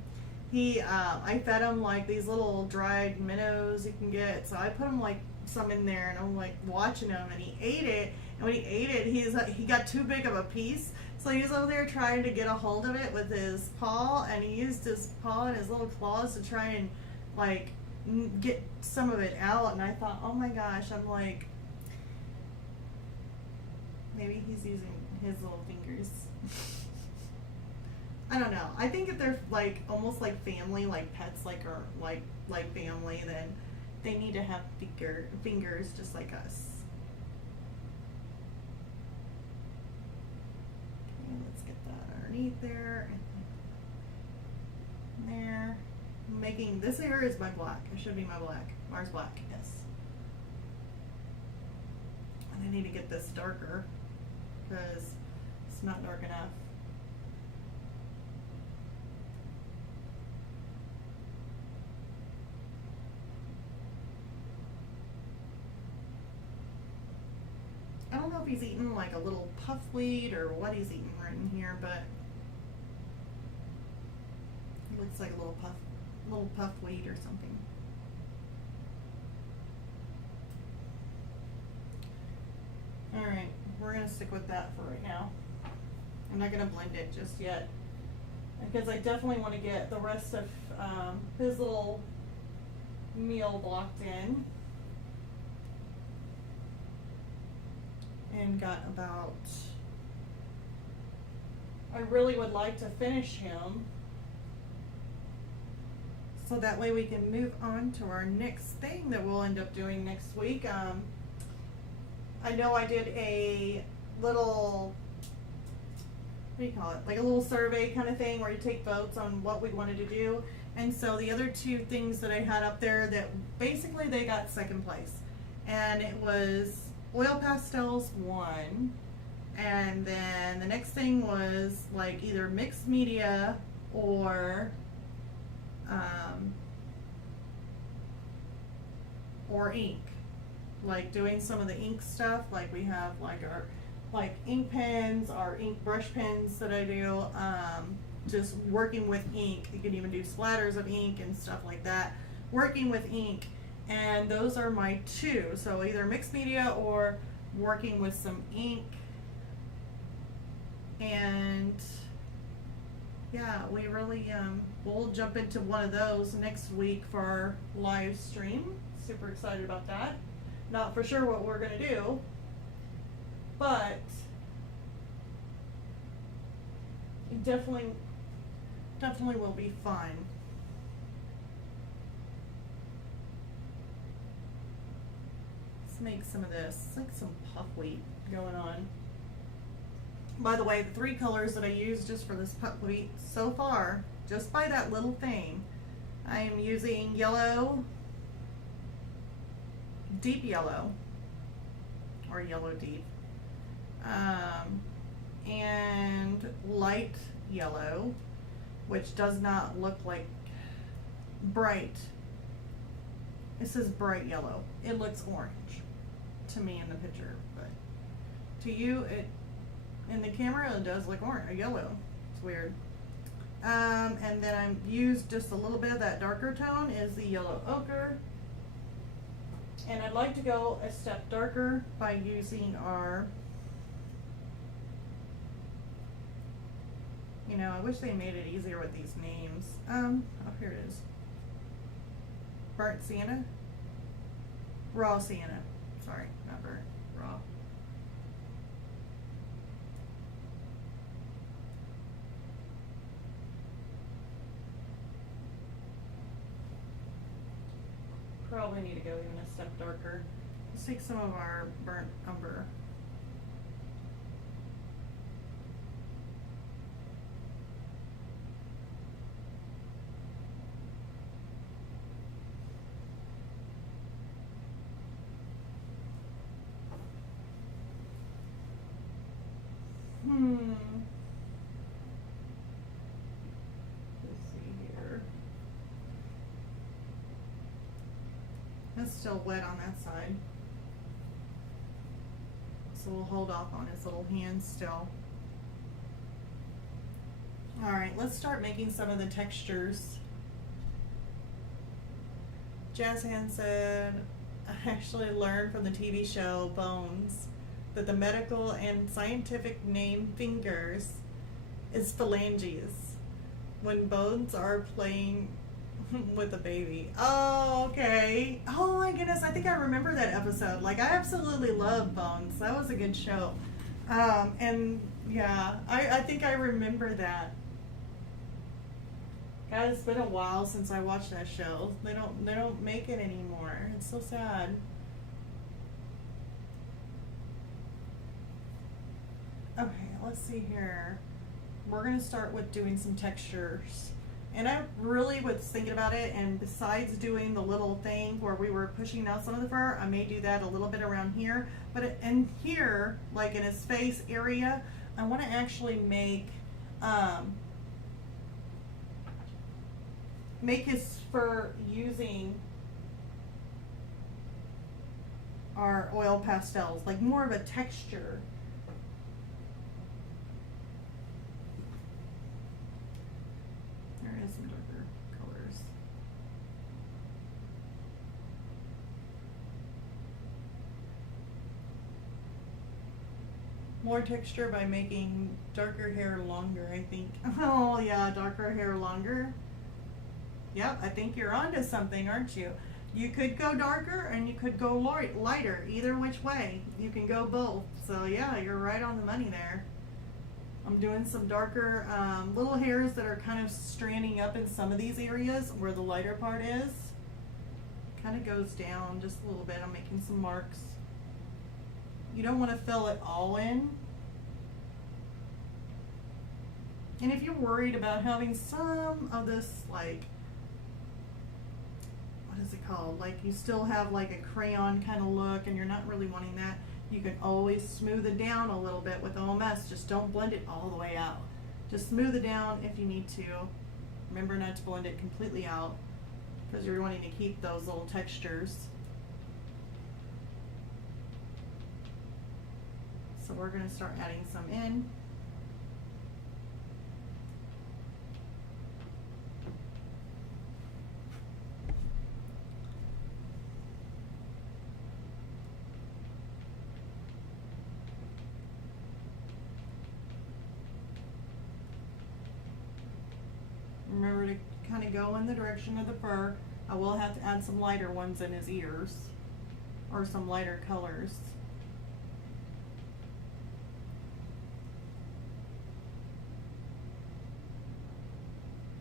He, I fed him like these little dried minnows you can get. So I put him like some in there, and I'm like watching him, and he ate it. And when he ate it, he got too big of a piece. So he was over there trying to get a hold of it with his paw, and he used his paw and his little claws to try and like get some of it out. And I thought, oh my gosh, I'm like, maybe he's using his little fingers. I don't know. I think if they're like almost like family, like pets, like or like family, then they need to have fingers just like us. Okay, let's get that underneath there and there. I'm making this here is my black. It should be my black. Mars black, yes. And I need to get this darker because it's not dark enough. I don't know if he's eating like a little puffweed or what he's eating right in here, but it looks like a little puffweed or something. All right, we're gonna stick with that for right now. I'm not gonna blend it just yet because I definitely want to get the rest of his little meal blocked in. And got about, I really would like to finish him so that way we can move on to our next thing that we'll end up doing next week. I know I did a little, what do you call it, like a little survey kind of thing where you take votes on what we wanted to do, and so the other two things that I had up there that basically they got second place, and it was oil pastels won, and then the next thing was like either mixed media or ink, like doing some of the ink stuff. Like we have like our ink pens, our ink brush pens that I do, just working with ink. You can even do splatters of ink and stuff like that, working with ink. And those are my two, so either mixed media or working with some ink. And yeah, we really we'll jump into one of those next week for our live stream. Super excited about that. Not for sure what we're gonna do, but it definitely will be fun. Make some of this, it's like some puffweed going on. By the way, the three colors that I use just for this puffweed so far, just by that little thing, I am using yellow, deep yellow, or yellow deep, and light yellow, which does not look like bright. It says bright yellow. It looks orange to me in the picture, but to you, it in the camera it does look orange, or yellow. It's weird. And then I've used just a little bit of that darker tone is the yellow ochre, And I'd like to go a step darker by using our, you know, I wish they made it easier with these names. Oh, here it is. Burnt sienna? Raw sienna. Sorry, not burnt, raw. Probably need to go even a step darker. Let's take some of our burnt umber. Let's see here. It's still wet on that side. So we'll hold off on his little hands still. Alright, let's start making some of the textures. Jazz Hand said, I actually learned from the TV show Bones that the medical and scientific name fingers is phalanges when bones are playing with a baby. Oh, okay. Oh my goodness, I think I remember that episode. Like, I absolutely love Bones. That was a good show. And yeah, I think I remember that. God, it's been a while since I watched that show. They don't make it anymore. It's so sad. Okay, let's see here. We're gonna start with doing some textures. And I really was thinking about it, and besides doing the little thing where we were pushing out some of the fur, I may do that a little bit around here. But in here, like in his face area, I want to actually make his fur using our oil pastels, like more of a texture. There is some darker colors. More texture by making darker hair longer, I think. Oh yeah, darker hair longer. Yep, I think you're onto something, aren't you? You could go darker and you could go lighter. Either which way. You can go both. So yeah, you're right on the money there. I'm doing some darker little hairs that are kind of stranding up in some of these areas where the lighter part is. Kind of goes down just a little bit. I'm making some marks. You don't want to fill it all in. And if you're worried about having some of this, like, what is it called? Like, you still have like a crayon kind of look and you're not really wanting that, you can always smooth it down a little bit with OMS. Just don't blend it all the way out. Just smooth it down if you need to. Remember not to blend it completely out because you're wanting to keep those little textures. So we're going to start adding some in. Remember to kind of go in the direction of the fur. I will have to add some lighter ones in his ears or some lighter colors.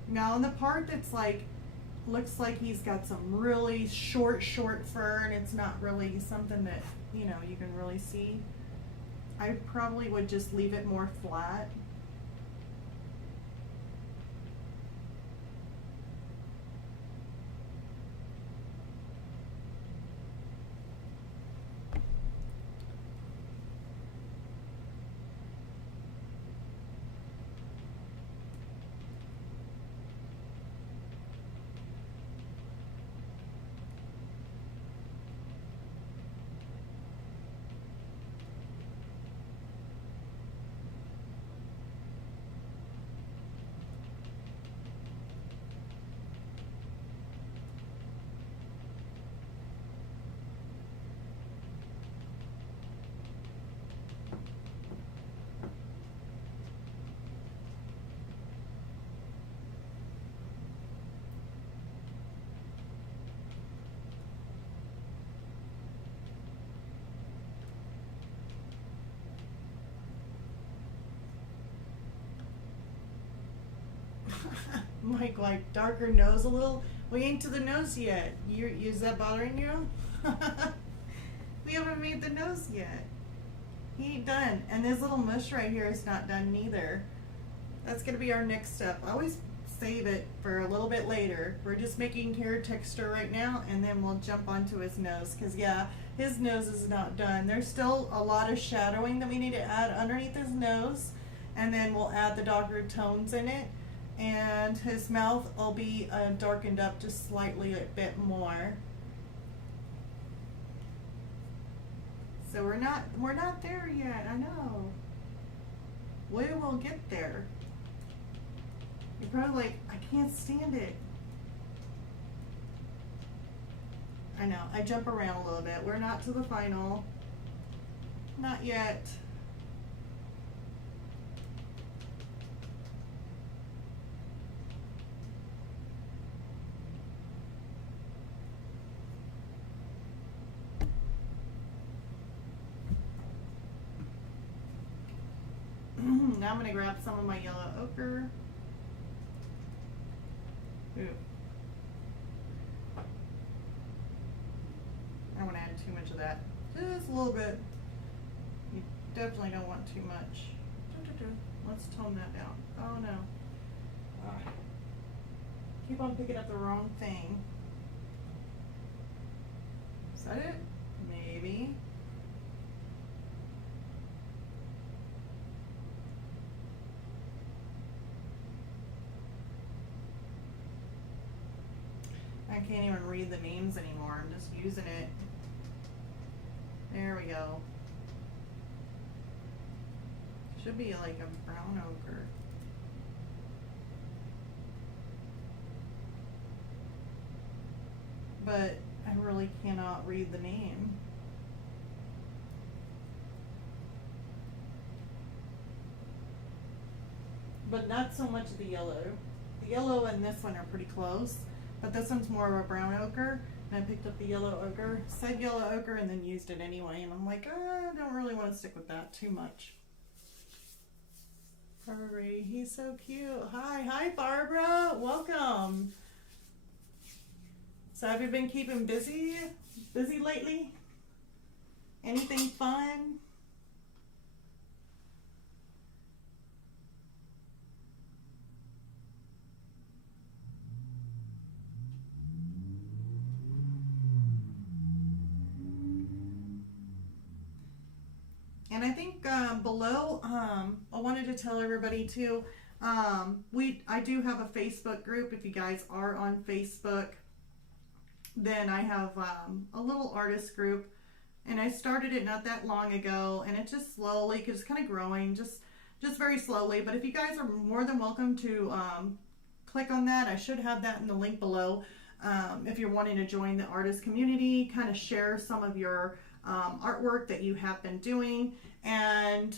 Now in the part that's like, looks like he's got some really short fur and it's not really something that, you know, you can really see, I probably would just leave it more flat. like darker nose a little. We ain't to the nose yet. Is that bothering you? We haven't made the nose yet. He ain't done. And this little mush right here is not done neither. That's going to be our next step. I always save it for a little bit later. We're just making hair texture right now, and then we'll jump onto his nose. Because, yeah, his nose is not done. There's still a lot of shadowing that we need to add underneath his nose. And then we'll add the darker tones in it. And his mouth will be darkened up just slightly a bit more. So we're not there yet. I know. We will get there. You're probably like, I can't stand it. I know. I jump around a little bit. We're not to the final. Not yet. Now I'm going to grab some of my yellow ochre. Ooh. I don't want to add too much of that. Just a little bit. You definitely don't want too much. Let's tone that down. Oh no. Keep on picking up the wrong thing. Is that it? Maybe. I can't even read the names anymore. I'm just using it. There we go. Should be like a brown ochre. But I really cannot read the name. But not so much the yellow. The yellow and this one are pretty close. But this one's more of a brown ochre, and I picked up the yellow ochre, said yellow ochre, and then used it anyway, and I'm like, I don't really want to stick with that too much. Alright, he's so cute. Hi Barbara, welcome. So have you been keeping busy lately? Anything fun? And I think below, I wanted to tell everybody too, I do have a Facebook group. If you guys are on Facebook, then I have a little artist group, and I started it not that long ago, and it's just slowly, because it's kind of growing, just very slowly. But if you guys are more than welcome to click on that, I should have that in the link below. If you're wanting to join the artist community, kind of share some of your artwork that you have been doing, and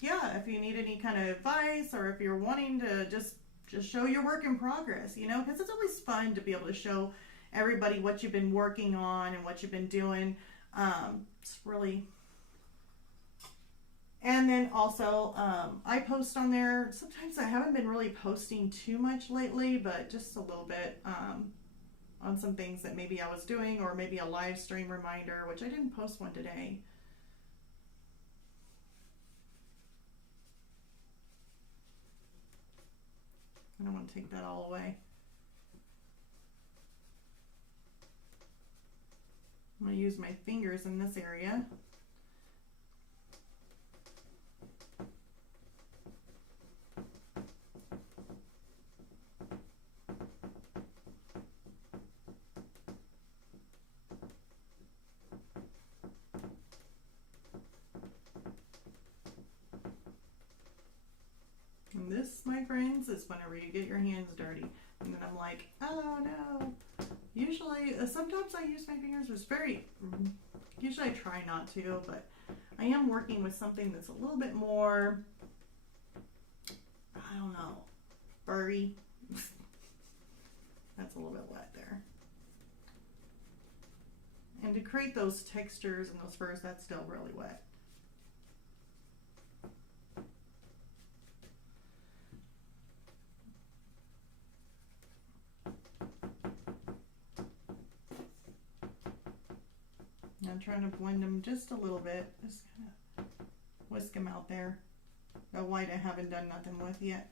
yeah, if you need any kind of advice, or if you're wanting to just show your work in progress, you know, because it's always fun to be able to show everybody what you've been working on and what you've been doing. It's really. And then also, I post on there. Sometimes I haven't been really posting too much lately, but just a little bit on some things that maybe I was doing, or maybe a live stream reminder, which I didn't post one today. I don't want to take that all away. I'm going to use my fingers in this area. And this, my friends, is whenever you get your hands dirty. And then I'm like, oh no. Usually, sometimes I use my fingers. It's usually I try not to, but I am working with something that's a little bit more, I don't know, furry. That's a little bit wet there. And to create those textures and those furs, that's still really wet. I'm trying to blend them just a little bit. Just kind of whisk them out there. The white I haven't done nothing with yet.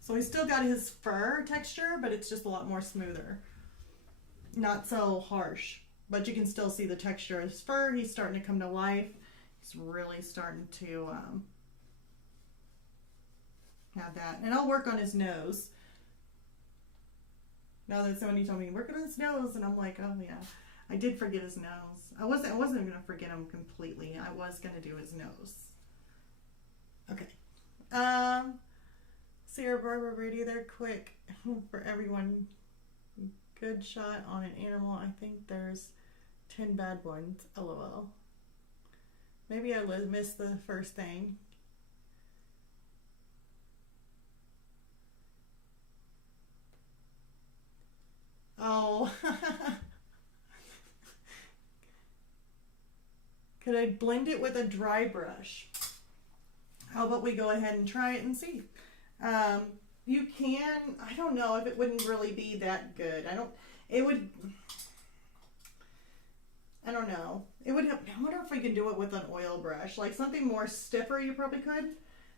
So he's still got his fur texture, but it's just a lot more smoother. Not so harsh, but you can still see the texture of his fur. He's starting to come to life. He's really starting to have that. And I'll work on his nose. Now that somebody told me, work on his nose, and I'm like, oh yeah. I did forget his nose. I wasn't going to forget him completely. I was going to do his nose. Okay. Sarah Barbara Brady there, quick for everyone. Good shot on an animal. I think there's 10 bad ones. LOL. Maybe I missed the first thing. Oh. Could I blend it with a dry brush? How about we go ahead and try it and see? You can, I don't know if it wouldn't really be that good. I don't know. I wonder if we can do it with an oil brush. Like something more stiffer you probably could.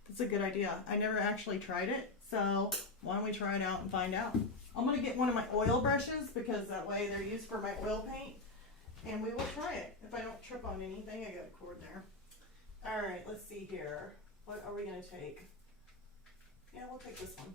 That's a good idea. I never actually tried it. So why don't we try it out and find out? I'm going to get one of my oil brushes because that way they're used for my oil paint. And we will try it. If I don't trip on anything, I got a cord there. All right, let's see here. What are we going to take? Yeah, we'll take this one.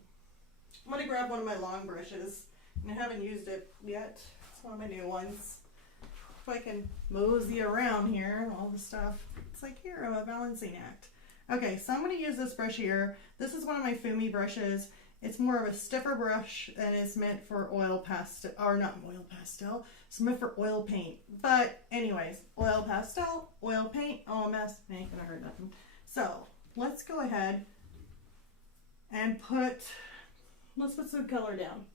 I'm going to grab one of my long brushes. And I haven't used it yet. It's one of my new ones. If I can mosey around here and all the stuff. It's like, here, I'm a balancing act. Okay, so I'm going to use this brush here. This is one of my Fumi brushes. It's more of a stiffer brush and it's meant for oil pastel, or not oil pastel. It's meant for oil paint. But anyways, oil pastel, oil paint, all mess. Ain't gonna hurt nothing. So let's go ahead and let's put some color down.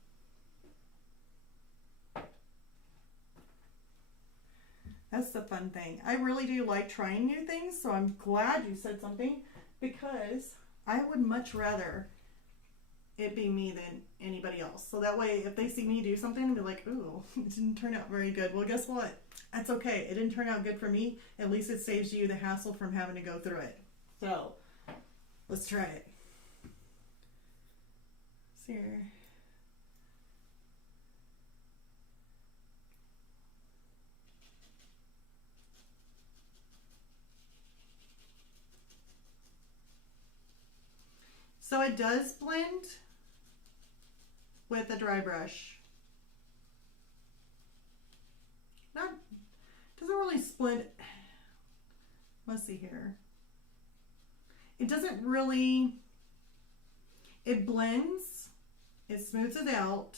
That's the fun thing. I really do like trying new things, so I'm glad you said something because I would much rather it be me than anybody else. So that way, if they see me do something and be like, ooh, it didn't turn out very good. Well, guess what? That's okay. It didn't turn out good for me. At least it saves you the hassle from having to go through it. So let's try it. See here. So it does blend with a dry brush. Doesn't really split. Let's see here. It doesn't really, it blends, it smooths it out,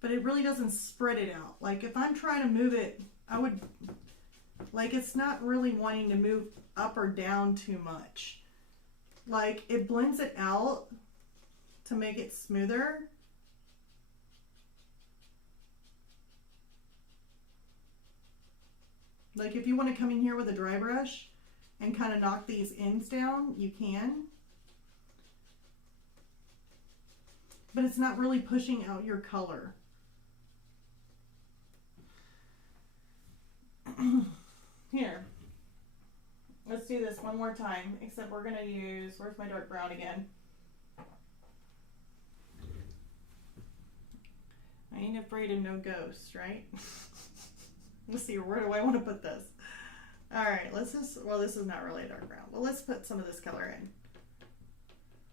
but it really doesn't spread it out. Like if I'm trying to move it, it's not really wanting to move up or down too much. Like it blends it out to make it smoother. Like if you want to come in here with a dry brush and kind of knock these ends down, you can. But it's not really pushing out your color. Here. Let's do this one more time, except we're going to use, where's my dark brown again? I ain't afraid of no ghosts, right? Let's see, where do I want to put this? All right, let's just, well, this is not really a dark brown, but let's put some of this color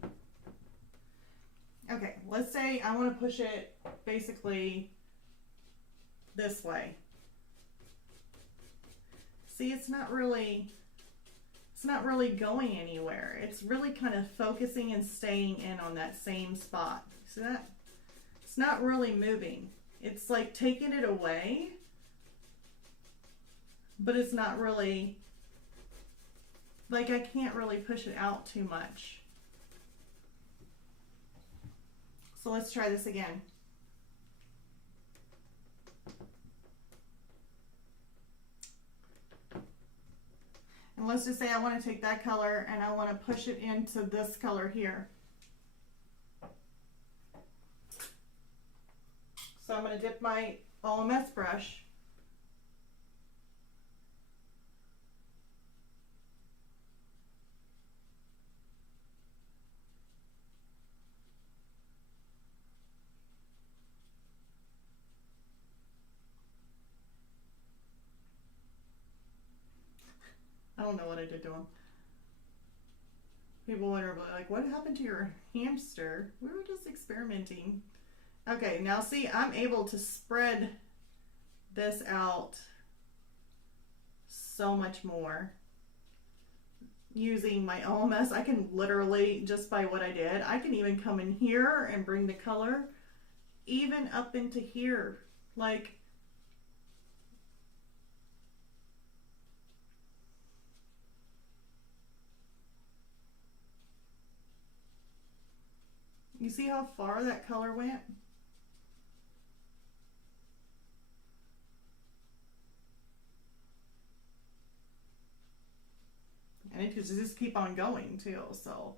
in. Okay, let's say I want to push it basically this way. See, it's not really going anywhere. It's really kind of focusing and staying in on that same spot. See that? It's not really moving. It's like taking it away, but it's not really, like I can't really push it out too much. So let's try this again. And let's just say I want to take that color and I want to push it into this color here. So I'm going to dip my OMS brush. I don't know what I did to him. People wonder, like, what happened to your hamster? We were just experimenting. Okay, now see, I'm able to spread this out so much more using my OMS. I can literally, just by what I did, I can even come in here and bring the color even up into here. Like, you see how far that color went? And it could just keep on going too, so.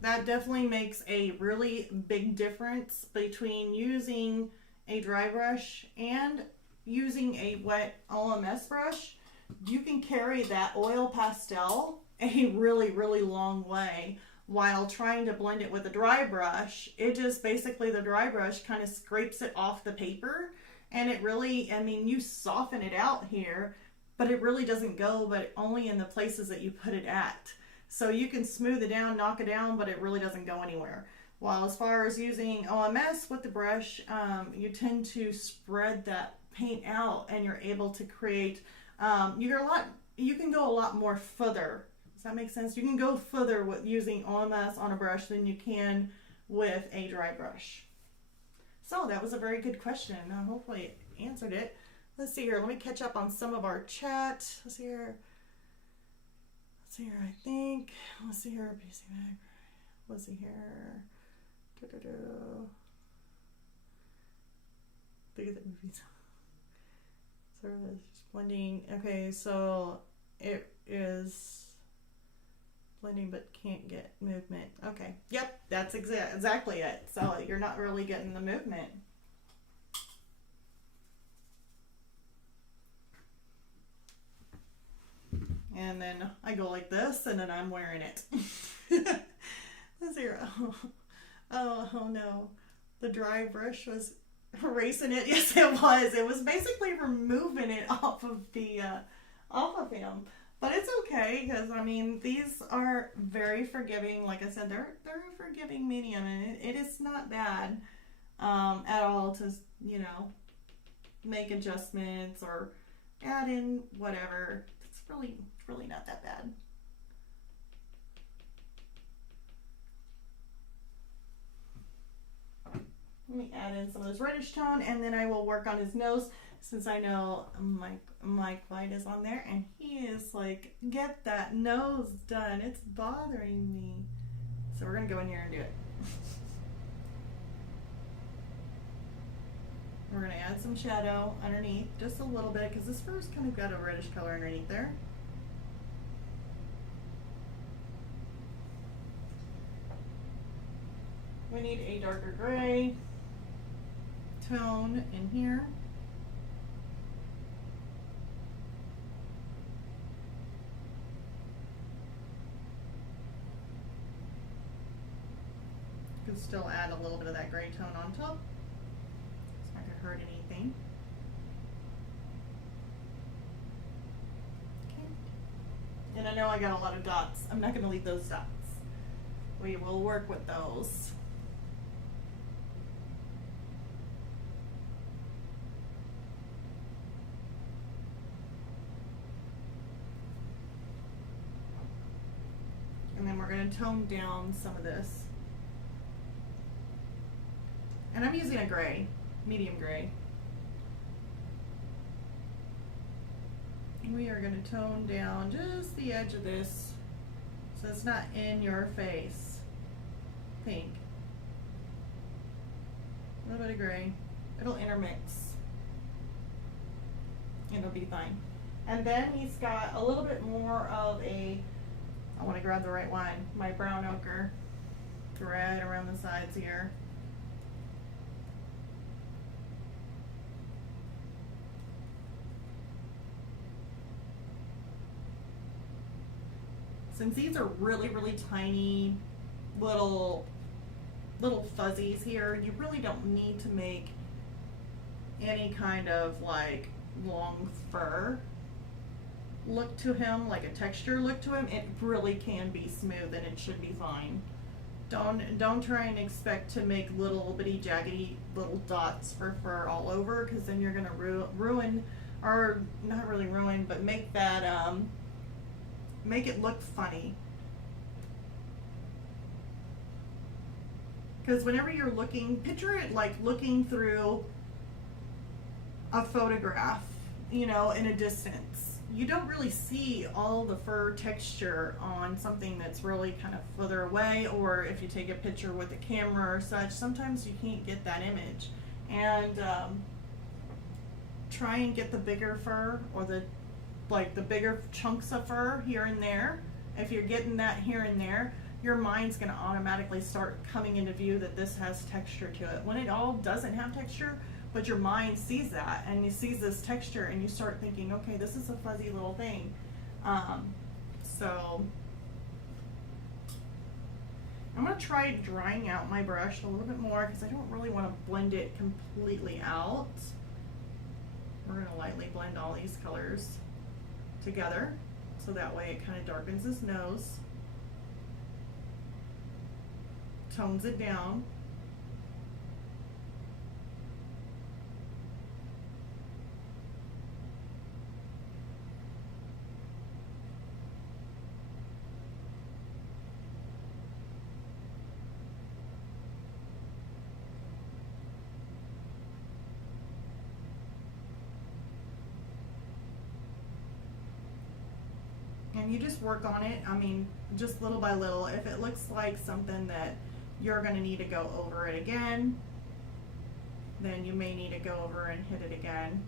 That definitely makes a really big difference between using a dry brush and using a wet OMS brush. You can carry that oil pastel a really, really long way while trying to blend it with a dry brush. It just basically, the dry brush kind of scrapes it off the paper, and it really, I mean, you soften it out here, but it really doesn't go, but only in the places that you put it at. So you can smooth it down, knock it down, but it really doesn't go anywhere. While as far as using OMS with the brush, you tend to spread that paint out, and you're able to create, you can go a lot more further. Does that make sense? You can go further with using OMS on a brush than you can with a dry brush. So that was a very good question. Hopefully it answered it. Let's see here. Let me catch up on some of our chat. Let's see here. Let's see here. I think. Let's see here. Let's see here. Look at the movies. Service blending. Okay, so it is blending but can't get movement. Okay, yep, that's exactly it. So you're not really getting the movement. And then I go like this, and then I'm wearing it. Let's see. Oh no, the dry brush was erasing it. Yes, it was. It was basically removing it off of the off of him. But it's okay, because I mean, these are very forgiving. Like I said, they're a forgiving medium, and it is not bad at all to, you know, make adjustments or add in whatever. It's really not that bad. Let me add in some of this reddish tone, and then I will work on his nose, since I know Mike White is on there, and he is like, get that nose done. It's bothering me. So we're going to go in here and do it. We're going to add some shadow underneath, just a little bit, because this fur's kind of got a reddish color underneath there. We need a darker gray tone in here. You can still add a little bit of that gray tone on top. It's not going to hurt anything. Okay. And I know I got a lot of dots. I'm not going to leave those dots. We will work with those. And then we're going to tone down some of this. And I'm using a gray, medium gray. And we are going to tone down just the edge of this, so it's not in your face. Pink. A little bit of gray. It'll intermix. It'll be fine. And then he's got a little bit more of a, I want to grab the right one, my brown ochre. thread around the sides here. Since these are really, really tiny little fuzzies here, you really don't need to make any kind of like long fur look to him, like a texture look to him. It really can be smooth and it should be fine. Don't try and expect to make little bitty jaggedy little dots for fur all over, because then you're gonna ruin, or not really ruin, but make that make it look funny. Because whenever you're looking, picture it like looking through a photograph, you know, in a distance. You don't really see all the fur texture on something that's really kind of further away, or if you take a picture with a camera or such, sometimes you can't get that image. And try and get the bigger fur, or the bigger chunks of fur here and there. If you're getting that here and there, your mind's going to automatically start coming into view that this has texture to it, when it all doesn't have texture, but your mind sees that, and you sees this texture, and you start thinking, okay, this is a fuzzy little thing. So I'm going to try drying out my brush a little bit more, because I don't really want to blend it completely out. We're going to lightly blend all these colors together, so that way it kind of darkens his nose, tones it down. And you just work on it, I mean, just little by little. If it looks like something that you're going to need to go over it again, then you may need to go over and hit it again.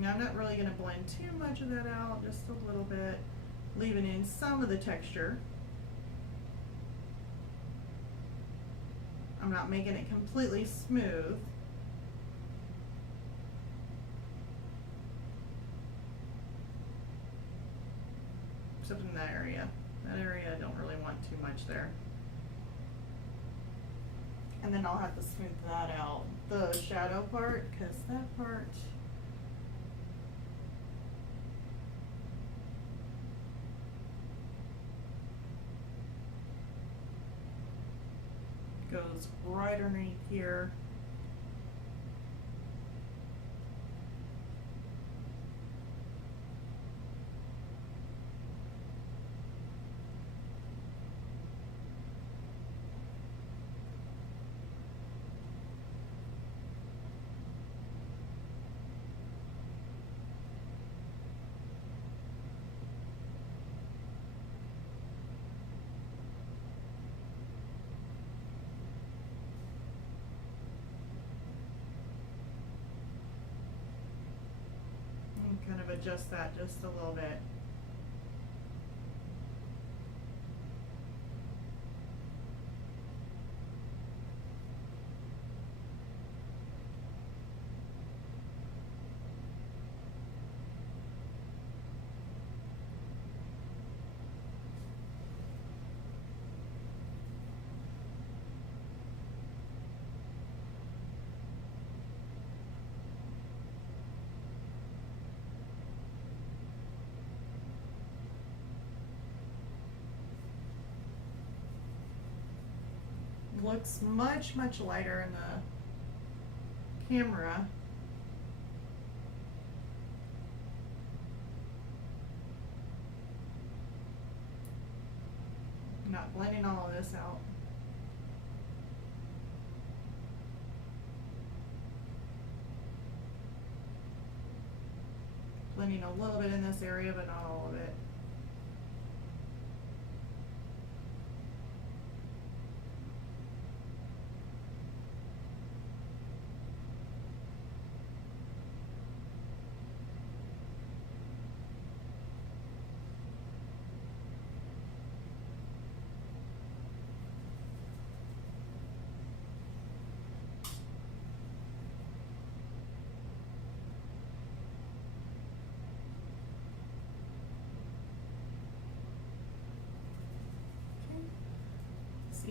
Now I'm not really going to blend too much of that out, just a little bit, leaving in some of the texture. I'm not making it completely smooth. Except in that area. That area I don't really want too much there. And then I'll have to smooth that out, the shadow part, because that part goes right underneath here. Kind of adjust that just a little bit. Looks much, much lighter in the camera. I'm not blending all of this out. Blending a little bit in this area, but not all of it.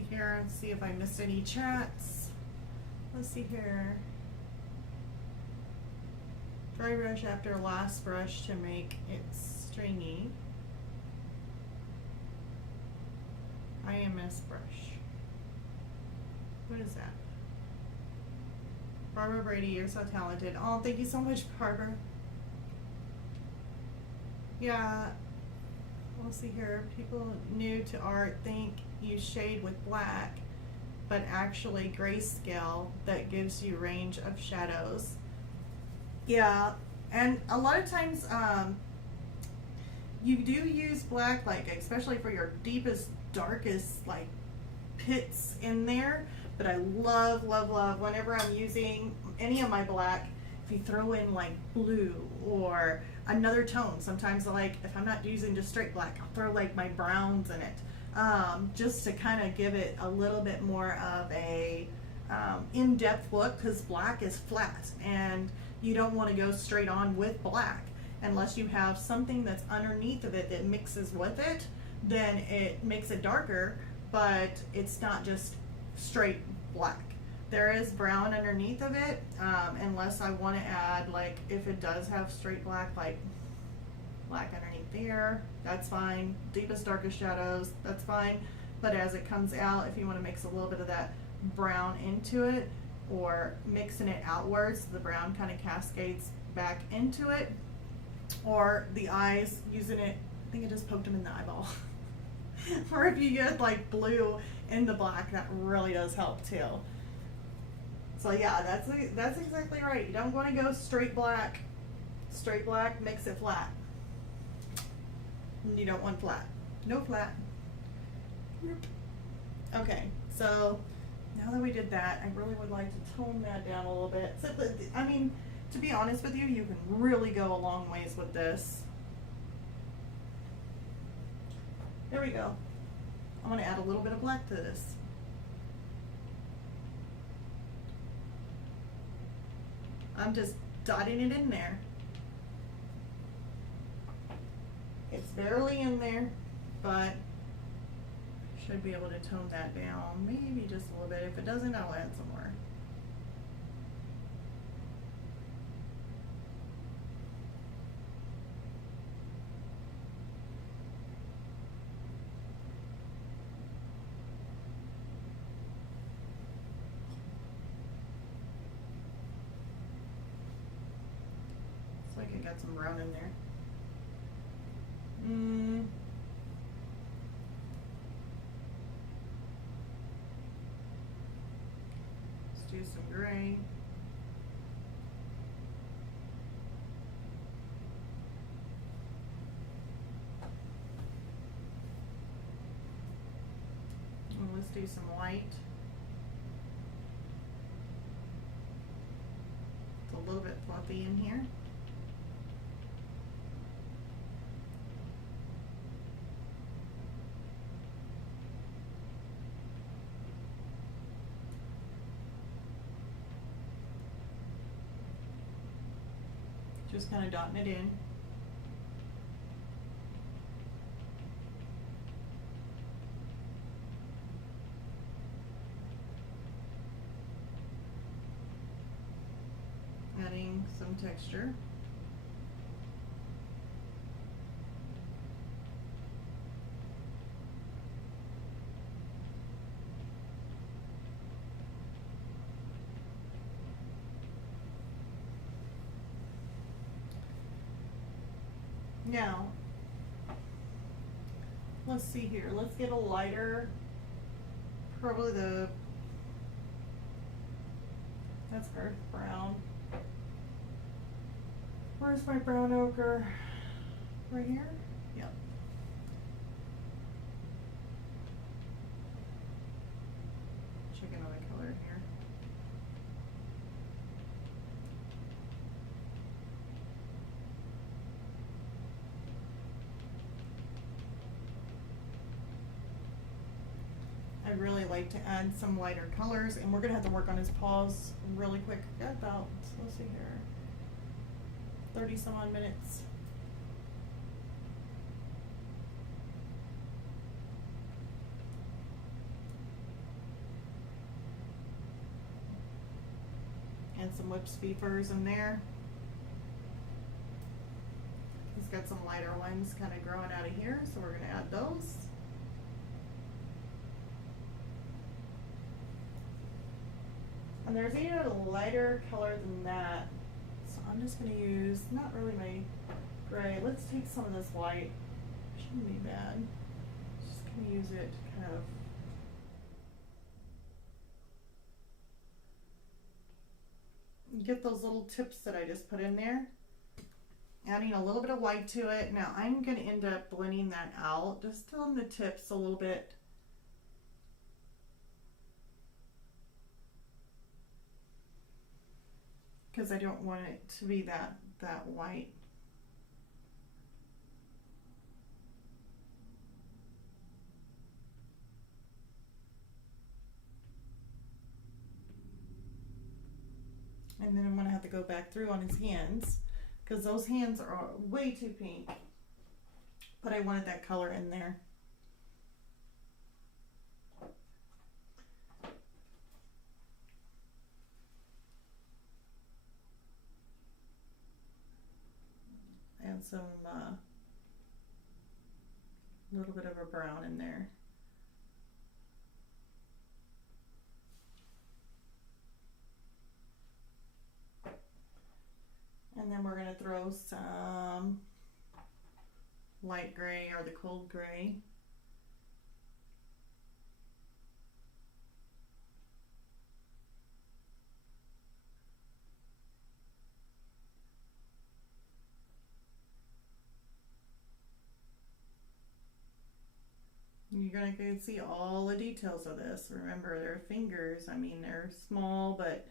here and see if I missed any chats. Let's see here. Dry brush after last brush to make it stringy. IMS brush. What is that? Barbara Brady, you're so talented. Oh, thank you so much, Barbara. Yeah, we'll see here. People new to art think you shade with black, but actually grayscale that gives you range of shadows. Yeah, and a lot of times you do use black, like especially for your deepest, darkest like pits in there. But I love, love, love whenever I'm using any of my black, if you throw in like blue or another tone. Sometimes like if I'm not using just straight black, I'll throw like my browns in it, just to kind of give it a little bit more of a in-depth look, because black is flat and you don't want to go straight on with black unless you have something that's underneath of it that mixes with it. Then it makes it darker, but it's not just straight black. There is brown underneath of it, unless I want to add, like if it does have straight black, like black underneath there, that's fine. Deepest, darkest shadows, that's fine. But as it comes out, if you want to mix a little bit of that brown into it, or mixing it outwards, the brown kind of cascades back into it, or the eyes, using it, I think I just poked them in the eyeball. Or if you get like blue in the black, that really does help too. So yeah, that's exactly right. You don't want to go straight black, mix it flat. You don't want flat. No flat. Okay, so now that we did that, I really would like to tone that down a little bit. So, I mean, to be honest with you, you can really go a long ways with this. There we go. I'm going to add a little bit of black to this. I'm just dotting it in there. It's barely in there, but should be able to tone that down maybe just a little bit. If it doesn't, I'll add some more. So I can get some brown in there. Let's do some gray. And let's do some white. It's a little bit fluffy in here. Just kind of dotting it in. Adding some texture. Now, let's see here. Let's get a lighter, probably that's earth brown. Where's my brown ochre? Right here? Yep. Check another color here. I'd really like to add some lighter colors, and we're gonna have to work on his paws really quick. Got about, let's see here, 30 some odd minutes. in some wispy furs in there. He's got some lighter ones kind of growing out of here, so we're going to add those. And there's even a lighter color than that, so I'm just going to use, not really my gray, let's take some of this white, shouldn't be bad, just going to use it to kind of get those little tips that I just put in there, adding a little bit of white to it. Now I'm going to end up blending that out, just on the tips a little bit. Because I don't want it to be that white. And then I'm going to have to go back through on his hands, because those hands are way too pink. But I wanted that color in there. And some little bit of a brown in there. And then we're going to throw some light gray or the cold gray. You're going to see all the details of this. Remember, their fingers, I mean, they're small, but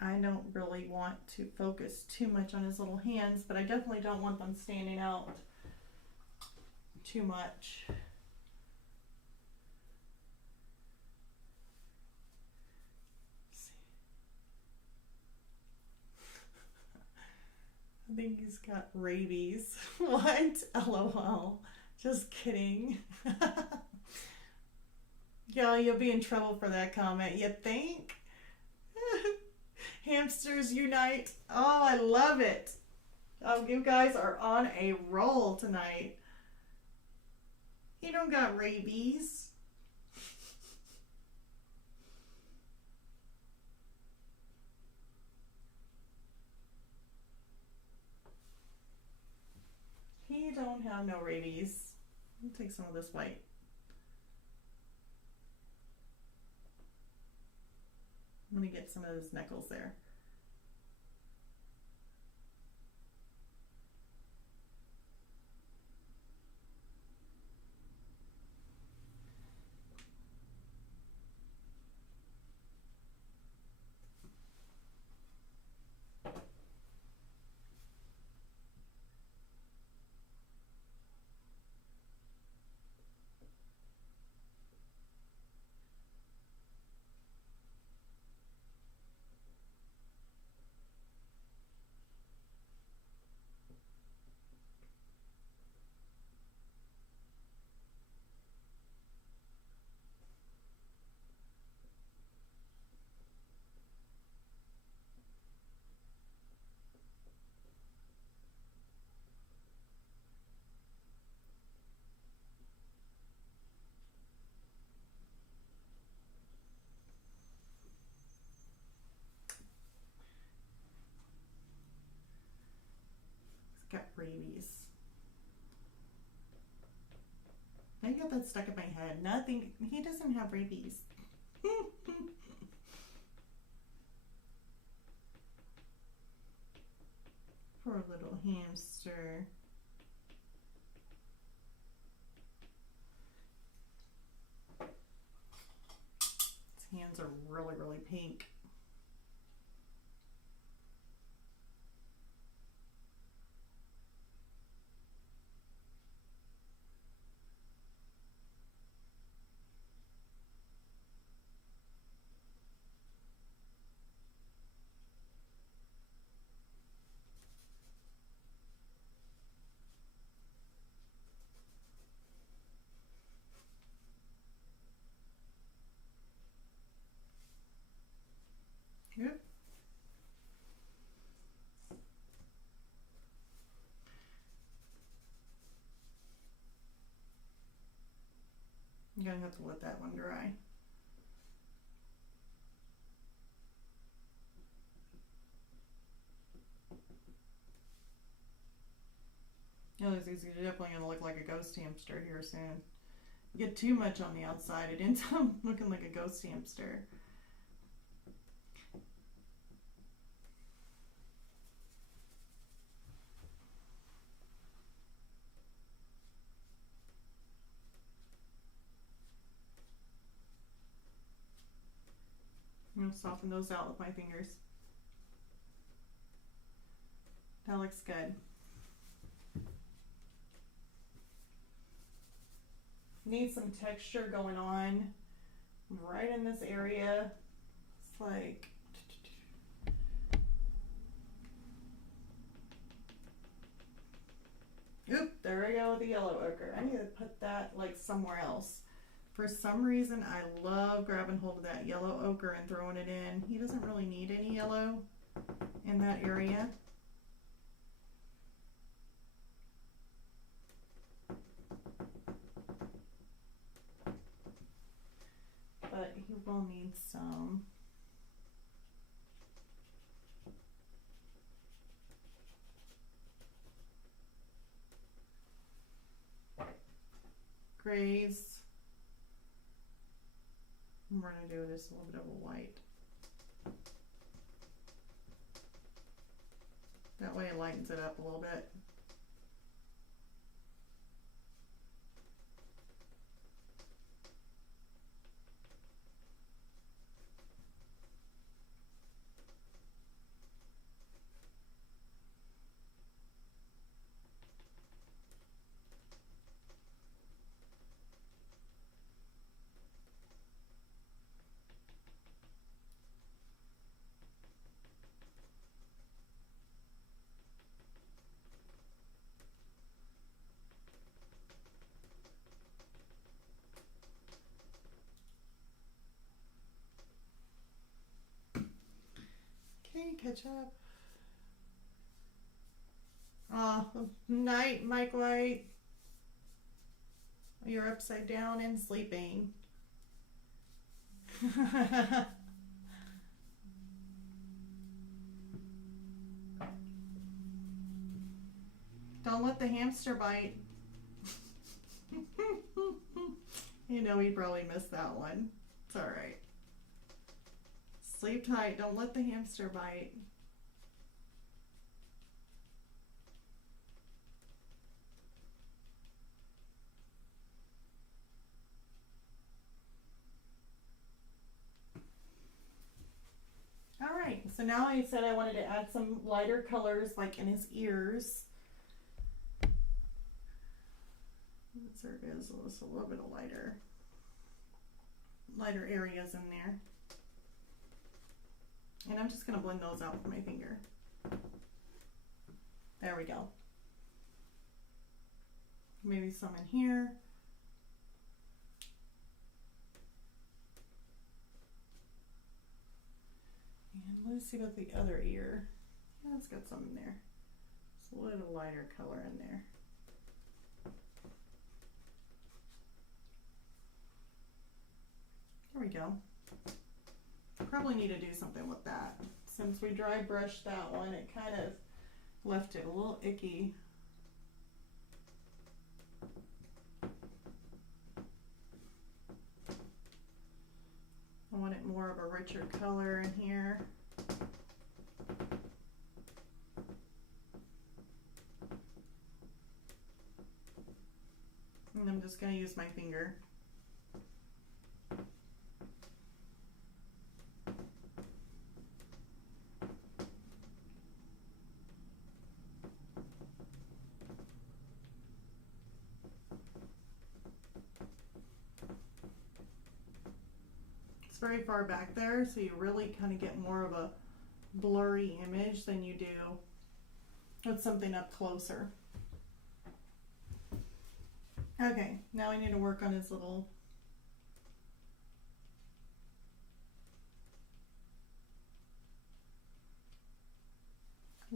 I don't really want to focus too much on his little hands, but I definitely don't want them standing out too much. I think he's got rabies. What? LOL. Just kidding. Yeah, you'll be in trouble for that comment. You think? Hamsters unite. Oh, I love it. Oh, you guys are on a roll tonight. He don't got rabies. He don't have no rabies. I'll take some of this white. I'm going to get some of those knuckles there. Got rabies. I got that stuck in my head. Nothing. He doesn't have rabies. Poor little hamster. His hands are really, really pink. Yep. I'm gonna have to let that one dry. Oh, he's definitely gonna look like a ghost hamster here soon. You get too much on the outside, it ends up looking like a ghost hamster. I'm gonna soften those out with my fingers. That looks good. Need some texture going on right in this area. It's like, oop, there we go with the yellow ochre. I need to put that like somewhere else. For some reason, I love grabbing hold of that yellow ochre and throwing it in. He doesn't really need any yellow in that area. But he will need some. Grays. And we're going to do just a little bit of a white. That way it lightens it up a little bit. Okay, catch up. Oh, night, Mike White. You're upside down and sleeping. Don't let the hamster bite. You know he probably missed that one. It's alright. Sleep tight, don't let the hamster bite. Alright, so now I said I wanted to add some lighter colors like in his ears. There is a little bit of lighter areas in there. And I'm just going to blend those out with my finger. There we go. Maybe some in here. And let's see about the other ear. Yeah, it's got some in there. Just a little lighter color in there. There we go. Probably need to do something with that. Since we dry brushed that one, it kind of left it a little icky. I want it more of a richer color in here. And I'm just going to use my finger. It's very far back there, so you really kind of get more of a blurry image than you do with something up closer. Okay, now I need to work on his little .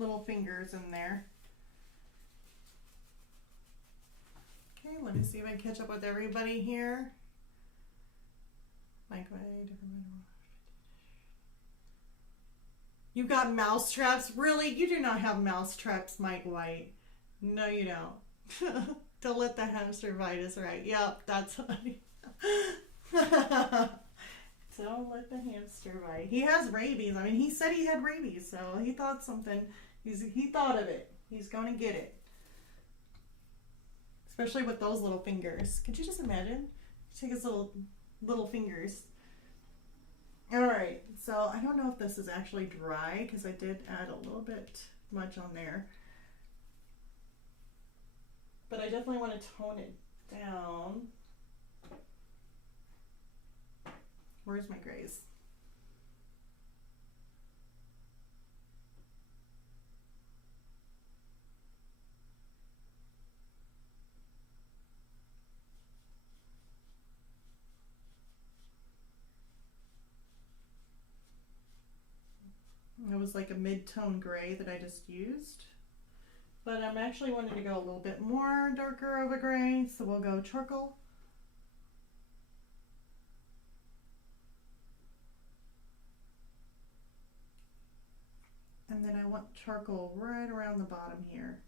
little fingers in there. Okay, let me see if I can catch up with everybody here. You've got mouse traps? Really? You do not have mouse traps, Mike White. No, you don't. Don't let the hamster bite is right. Yep, that's funny. Don't let the hamster bite. He has rabies. I mean, he said he had rabies, so he thought something. He thought of it. He's going to get it. Especially with those little fingers. Could you just imagine? Take his little fingers. All right, so I don't know if this is actually dry because I did add a little bit much on there. But I definitely want to tone it down. Where's my grays? It was like a mid-tone gray that I just used. But I'm actually wanting to go a little bit more darker of a gray, so we'll go charcoal. And then I want charcoal right around the bottom here.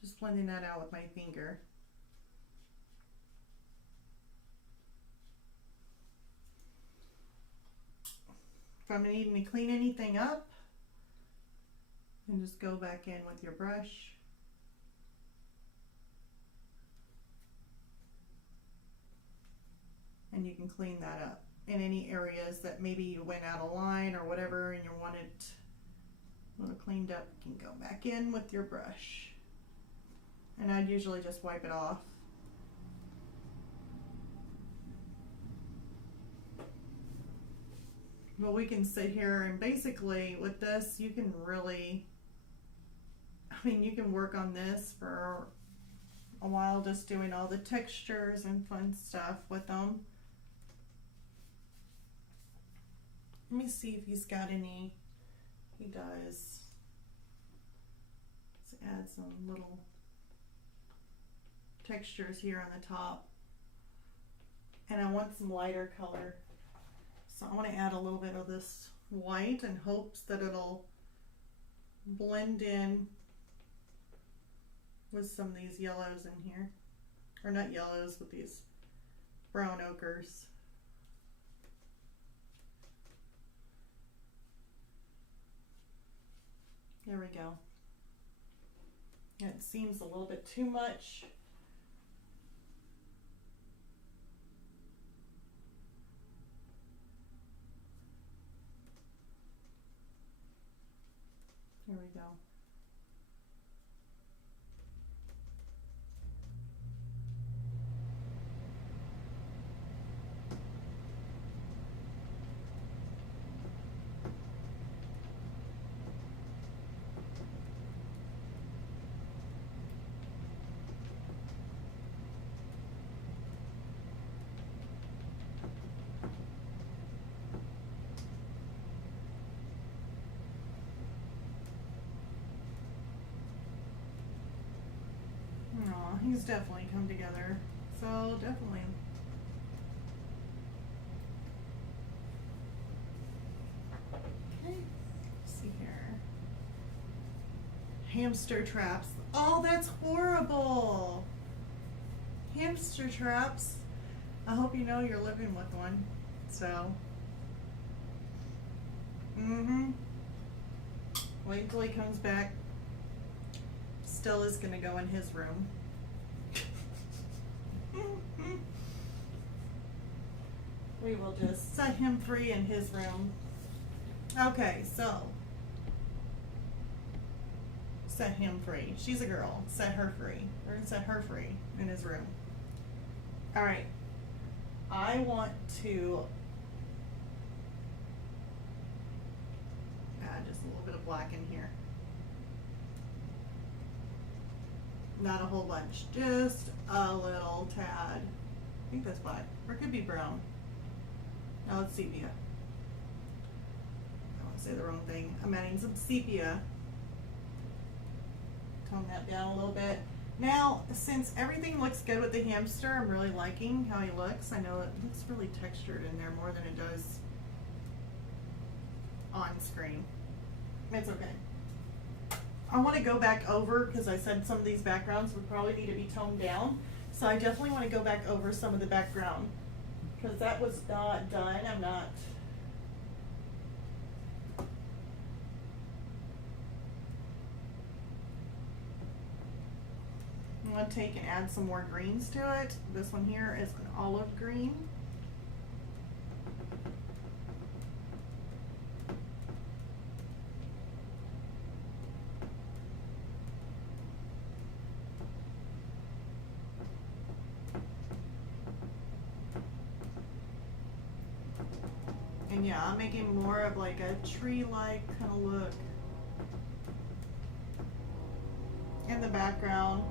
Just blending that out with my finger. If I'm needing to clean anything up, then just go back in with your brush. And you can clean that up in any areas that maybe you went out of line or whatever and you want it a little cleaned up. You can go back in with your brush. And I'd usually just wipe it off. But we can sit here and basically with this, you can really, I mean, you can work on this for a while just doing all the textures and fun stuff with them. Let me see if he's got any. He does. Let's add some little textures here on the top. And I want some lighter color. So I want to add a little bit of this white in hopes that it'll blend in with some of these yellows in here. Or not yellows, but these brown ochres. There we go. It seems a little bit too much. Here we go. He's definitely come together. So definitely. Okay, let's see here. Hamster traps. Oh, that's horrible. Hamster traps. I hope you know you're living with one. So. Wait until he comes back. Stella's gonna go in his room. We will just set him free in his room. Okay, so set him free. She's a girl. Set her free. We're gonna set her free in his room. All right. I want to add just a little bit of black in here. Not a whole bunch, just a little tad. I think that's black, or it could be brown. No, it's sepia. I don't want to say the wrong thing. I'm adding some sepia. Tone that down a little bit. Now, since everything looks good with the hamster, I'm really liking how he looks. I know it looks really textured in there more than it does on screen. It's okay. I want to go back over, because I said some of these backgrounds would probably need to be toned down. So I definitely want to go back over some of the background, because that was not done. I'm not. I'm going to take and add some more greens to it. This one here is an olive green. And yeah, I'm making more of like a tree-like kind of look in the background.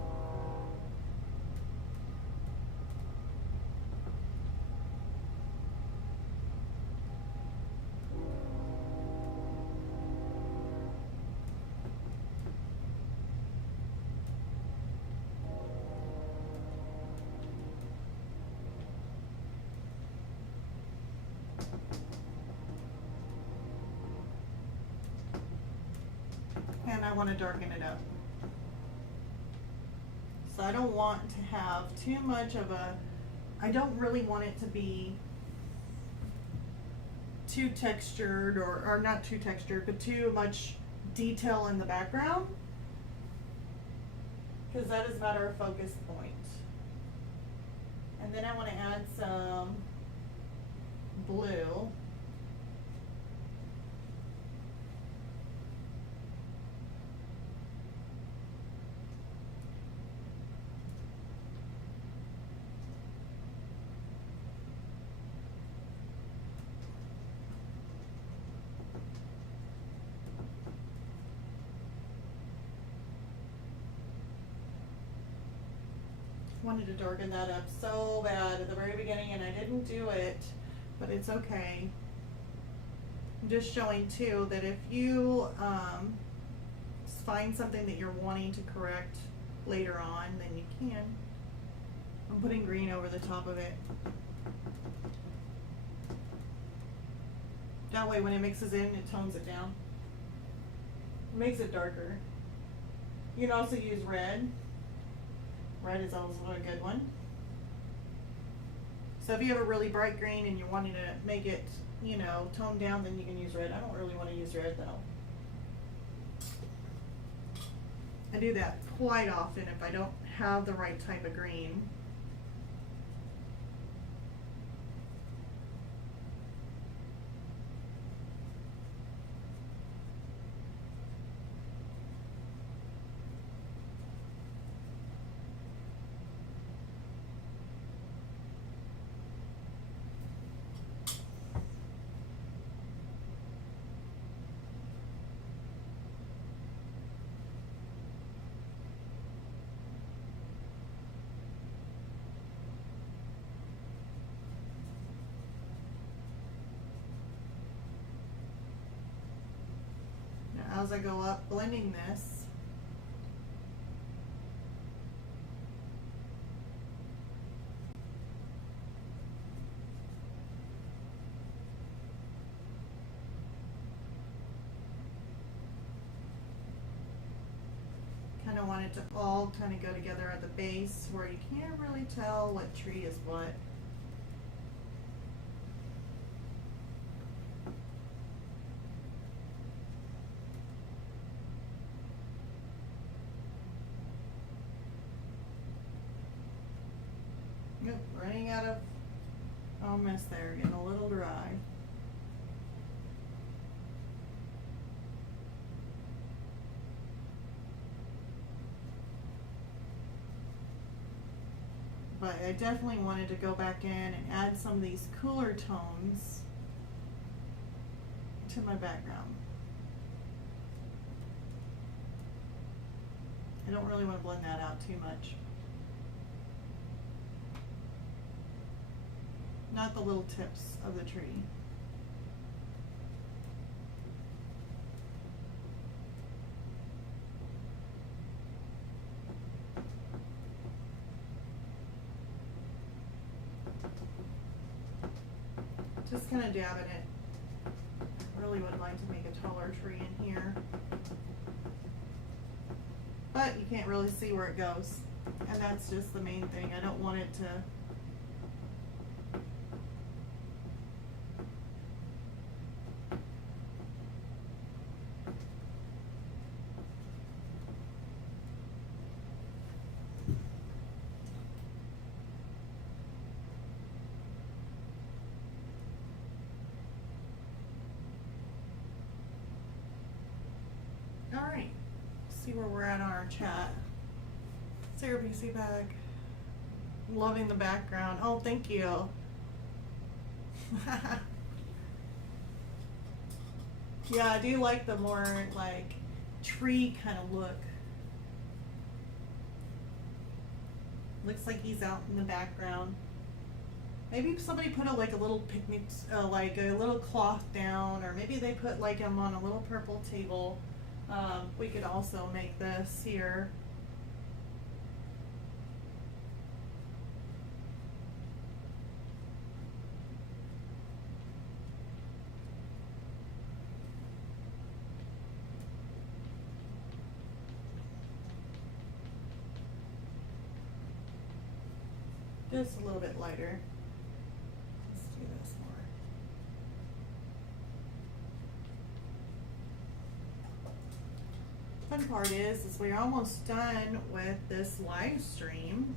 And I want to darken it up. So I don't want to have too much of a, I don't really want it to be too textured, or not too textured, but too much detail in the background, because that is not our focus point. And then I want to add some blue. Wanted to darken that up so bad at the very beginning, and I didn't do it, but it's okay. I'm just showing too that if you find something that you're wanting to correct later on, then you can. I'm putting green over the top of it. That way when it mixes in, it tones it down. It makes it darker. You can also use red. Red is also a good one. So if you have a really bright green and you're wanting to make it, you know, toned down, then you can use red. I don't really want to use red though. I do that quite often if I don't have the right type of green. As I go up blending this, kind of want it to all kind of go together at the base where you can't really tell what tree is what. Yep, running out of, almost there, getting a little dry. But I definitely wanted to go back in and add some of these cooler tones to my background. I don't really want to blend that out too much. not the little tips of the tree. Just kind of dabbing it. I really would like to make a taller tree in here, but you can't really see where it goes, and that's just the main thing. I don't want it to Alright, see where we're at on our chat. Sarah PC bag. Loving the background. Oh, thank you. Yeah, I do like the more like tree kind of look. Looks like he's out in the background. Maybe somebody put like a little picnic, like a little cloth down, or maybe they put like him on a little purple table. We could also make this here. Just a little bit lighter. Let's do this more. Fun part is we're almost done with this live stream.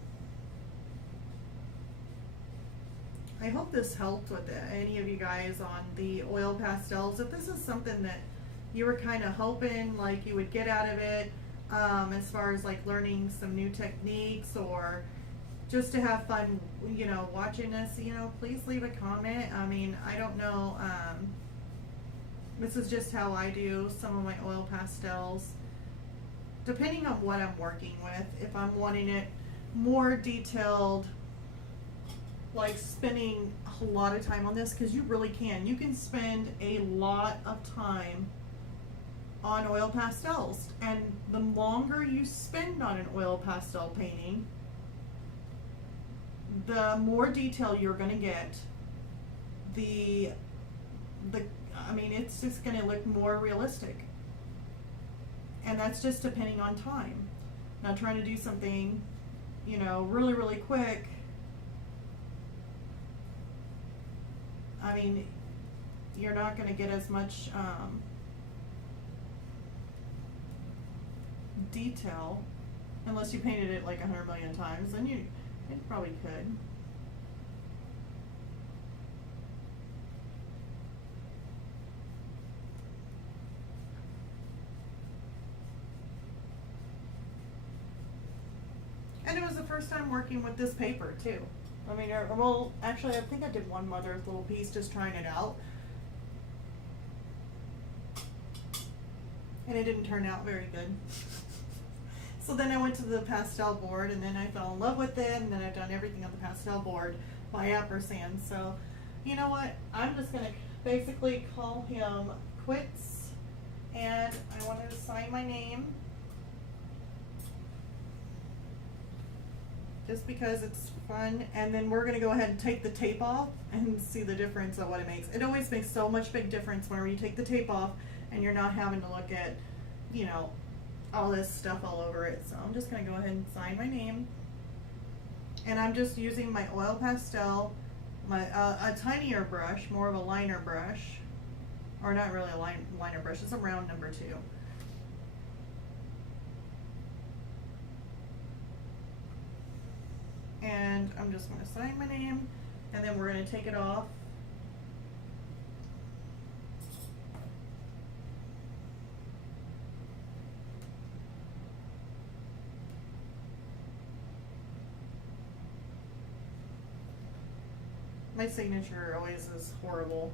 I hope this helped with any of you guys on the oil pastels. If this is something that you were kind of hoping like you would get out of it, as far as like learning some new techniques or just to have fun, you know, watching this, you know, please leave a comment. I mean, I don't know, this is just how I do some of my oil pastels. Depending on what I'm working with, if I'm wanting it more detailed, like spending a lot of time on this, because you really can. You can spend a lot of time on oil pastels, and the longer you spend on an oil pastel painting, the more detail you're going to get. I mean, it's just going to look more realistic. And that's just depending on time. Now trying to do something, you know, really, really quick, I mean, you're not going to get as much detail unless you painted it like 100 million times. Then you probably could. And it was the first time working with this paper too. I mean, well, actually, I think I did one mother's little piece just trying it out. And it didn't turn out very good. So then I went to the pastel board, and then I fell in love with it, and then I've done everything on the pastel board by ampersand. So, you know what? I'm just going to basically call him quits, and I want to sign my name. Just because it's fun, and then we're going to go ahead and take the tape off and see the difference of what it makes. It always makes so much big difference whenever you take the tape off and you're not having to look at, you know, all this stuff all over it. So I'm just going to go ahead and sign my name, and I'm just using my oil pastel, my a tinier brush, more of a liner brush, or not really a liner brush, it's a round number 2. And I'm just going to sign my name, and then we're going to take it off. My signature always is horrible.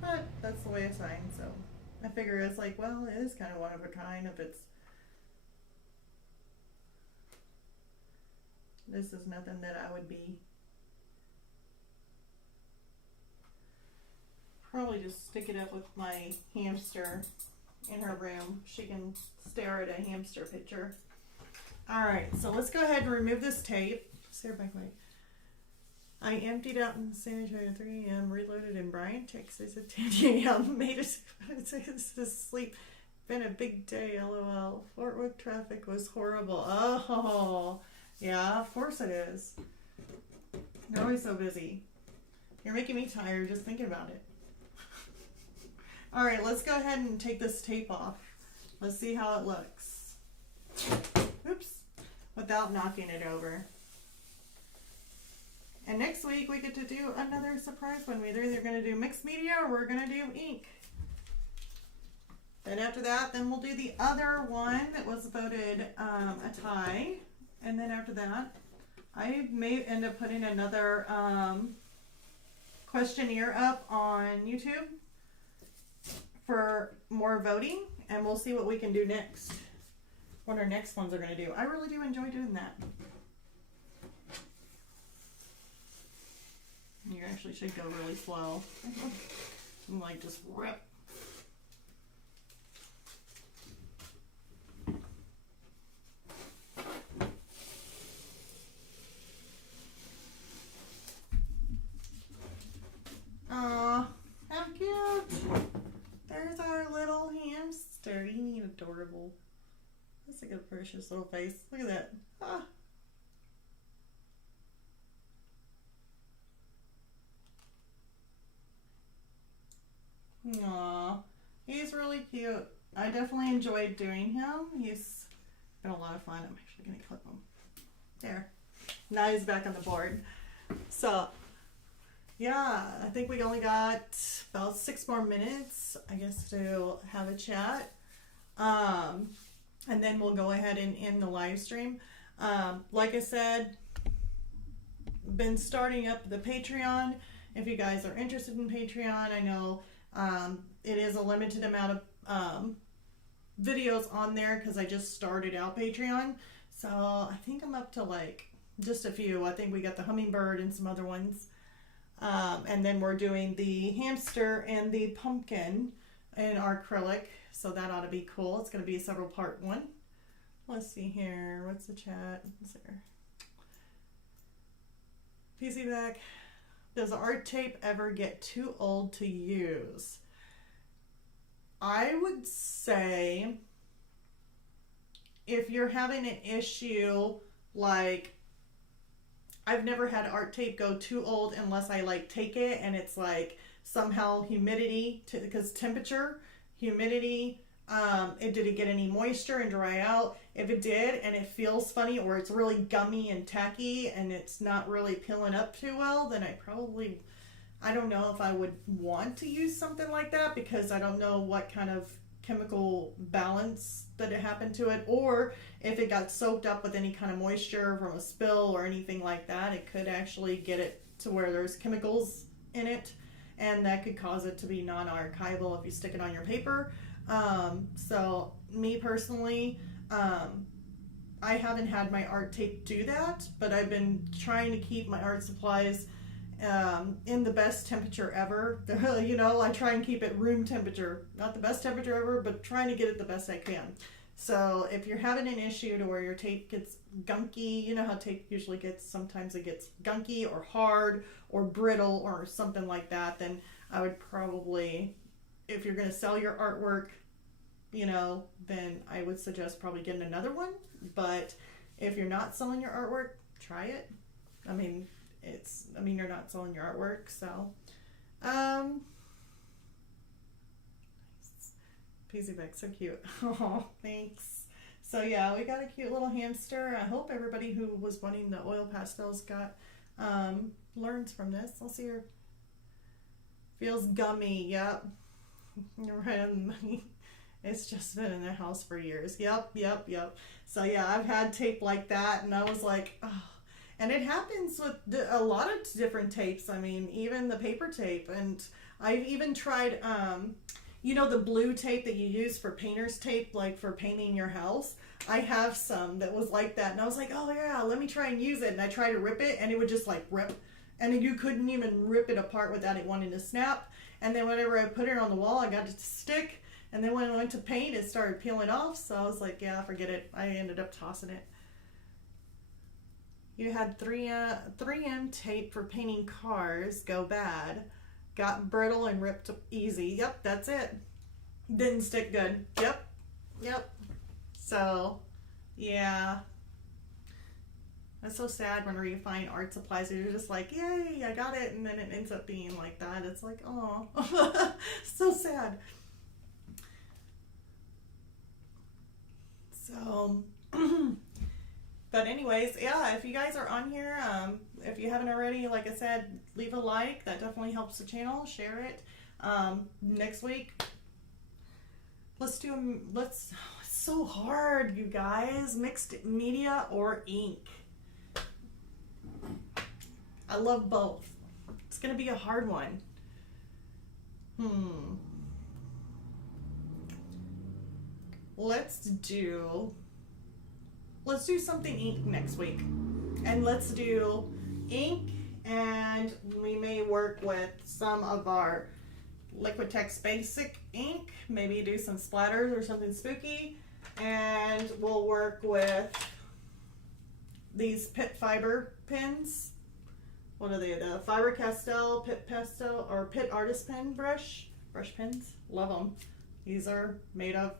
But that's the way I sign, so I figure it's like, well, it is kind of one of a kind if it's, this is nothing that I would be, probably just stick it up with my hamster in her room. She can stare at a hamster picture. Alright, so let's go ahead and remove this tape. Stare back way. I emptied out in the sanitary at 3 a.m., reloaded in Bryan, Texas at 10 a.m., made it to sleep. Been a big day, lol. Fort Worth traffic was horrible. Oh, yeah, of course it is. You're always so busy. You're making me tired just thinking about it. Alright, let's go ahead and take this tape off. Let's see how it looks. Oops. Without knocking it over. And next week we get to do another surprise one. We're either going to do mixed media or we're going to do ink. Then after that, then we'll do the other one that was voted a tie. And then after that, I may end up putting another questionnaire up on YouTube for more voting. And we'll see what we can do next. What our next ones are going to do. I really do enjoy doing that. You actually should go really slow. And like just rip. Aw, how cute. There's our little hamster. He adorable. That's like a precious little face. Look at that. Ah. Aw, he's really cute. I definitely enjoyed doing him. He's been a lot of fun. I'm actually going to clip him. There. Now he's back on the board. So, yeah, I think we only got about 6 more minutes, I guess, to have a chat. And then we'll go ahead and end the live stream. Like I said, been starting up the Patreon. If you guys are interested in Patreon, I know it is a limited amount of videos on there because I just started out Patreon. So I think I'm up to like just a few. I think we got the hummingbird and some other ones. And then we're doing the hamster and the pumpkin in our acrylic. So that ought to be cool. It's going to be a several part one. Let's see here. What's the chat? What's there? PC back. Does art tape ever get too old to use? I would say if you're having an issue, like I've never had art tape go too old unless I like take it and it's like somehow humidity, because temperature, humidity, did it get any moisture and dry out? If it did and it feels funny or it's really gummy and tacky and it's not really peeling up too well, then I don't know if I would want to use something like that because I don't know what kind of chemical balance that it happened to it, or if it got soaked up with any kind of moisture from a spill or anything like that, it could actually get it to where there's chemicals in it and that could cause it to be non-archival if you stick it on your paper. So me personally, I haven't had my art tape do that, but I've been trying to keep my art supplies in the best temperature ever. You know, I try and keep it room temperature. Not the best temperature ever, but trying to get it the best I can. So if you're having an issue to where your tape gets gunky, you know how tape usually gets, sometimes it gets gunky or hard or brittle or something like that, then I would probably, if you're going to sell your artwork, you know, then I would suggest probably getting another one. But if you're not selling your artwork, try it. I mean, you're not selling your artwork, so. PC Beck, so cute. Oh, thanks. So yeah, we got a cute little hamster. I hope everybody who was wanting the oil pastels got learns from this. I'll see her. Feels gummy. Yep. You're right on the money. It's just been in the house for years. Yep. So yeah, I've had tape like that, and I was like, oh. And it happens with a lot of different tapes. I mean, even the paper tape. And I've even tried, you know, the blue tape that you use for painter's tape, like for painting your house. I have some that was like that, and I was like, oh yeah, let me try and use it. And I tried to rip it, and it would just like rip, and you couldn't even rip it apart without it wanting to snap. And then whenever I put it on the wall, I got it to stick. And then when I went to paint, it started peeling off. So I was like, yeah, forget it. I ended up tossing it. You had 3M tape for painting cars go bad. Got brittle and ripped easy. Yep, that's it. Didn't stick good. Yep. So, yeah. That's so sad whenever you find art supplies and you're just like, yay, I got it. And then it ends up being like that. It's like, oh, so sad. So, but anyways, yeah, if you guys are on here, if you haven't already, like I said, leave a like. That definitely helps the channel. Share it. Next week, it's so hard, you guys. Mixed media or ink. I love both. It's going to be a hard one. Let's do something ink next week. And let's do ink, and we may work with some of our Liquitex basic ink, maybe do some splatters or something spooky, and we'll work with these pit fiber pens. What are they? The Fiber Castell, Pit Pastel, or Pit Artist Pen brush pens. Love them. These are made of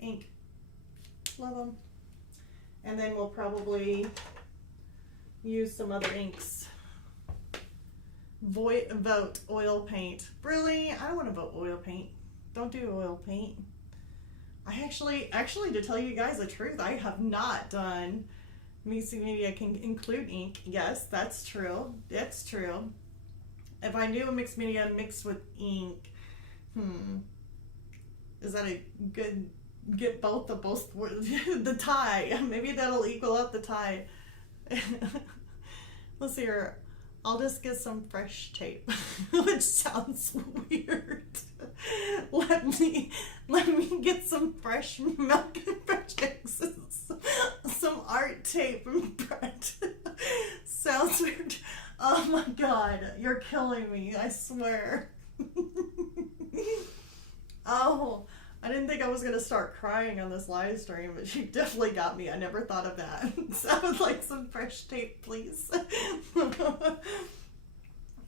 ink. Love them. And then we'll probably use some other inks. Vote oil paint. Really? I don't want to vote oil paint. Don't do oil paint. I actually, to tell you guys the truth, I have not done mixed media can include ink. Yes, that's true. That's true. If I do a mixed media mixed with ink, is that a good, get both the tie? Maybe that'll equal out the tie. Let's see here. I'll just get some fresh tape, which sounds weird. Let me get some fresh milk and fresh eggs, some art tape and bread. Sounds weird. Oh my God, you're killing me, I swear. Oh, I didn't think I was gonna start crying on this live stream, but you definitely got me. I never thought of that. So I would like some fresh tape, please.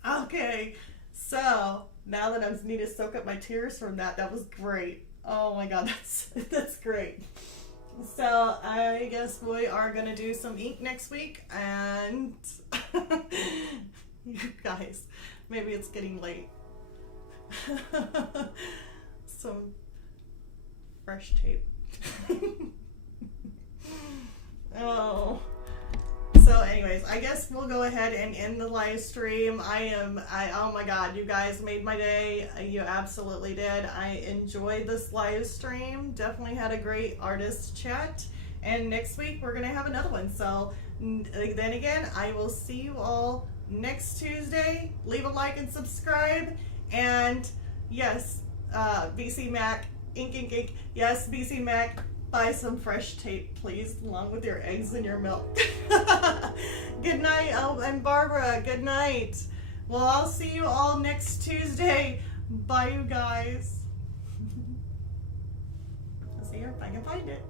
Okay, so now that I need to soak up my tears from that was great. Oh my God, that's great. So I guess we are gonna do some ink next week, and you guys, maybe it's getting late. Some fresh tape. Oh. So anyways, I guess we'll go ahead and end the live stream. Oh my God, you guys made my day. You absolutely did. I enjoyed this live stream. Definitely had a great artist chat. And next week we're gonna have another one. So then again, I will see you all next Tuesday. Leave a like and subscribe. And yes, BC Mac, ink. Yes, BC Mac. Buy some fresh tape, please, along with your eggs and your milk. Good night, and Barbara. Good night. Well, I'll see you all next Tuesday. Bye, you guys. Let's see if I can find it.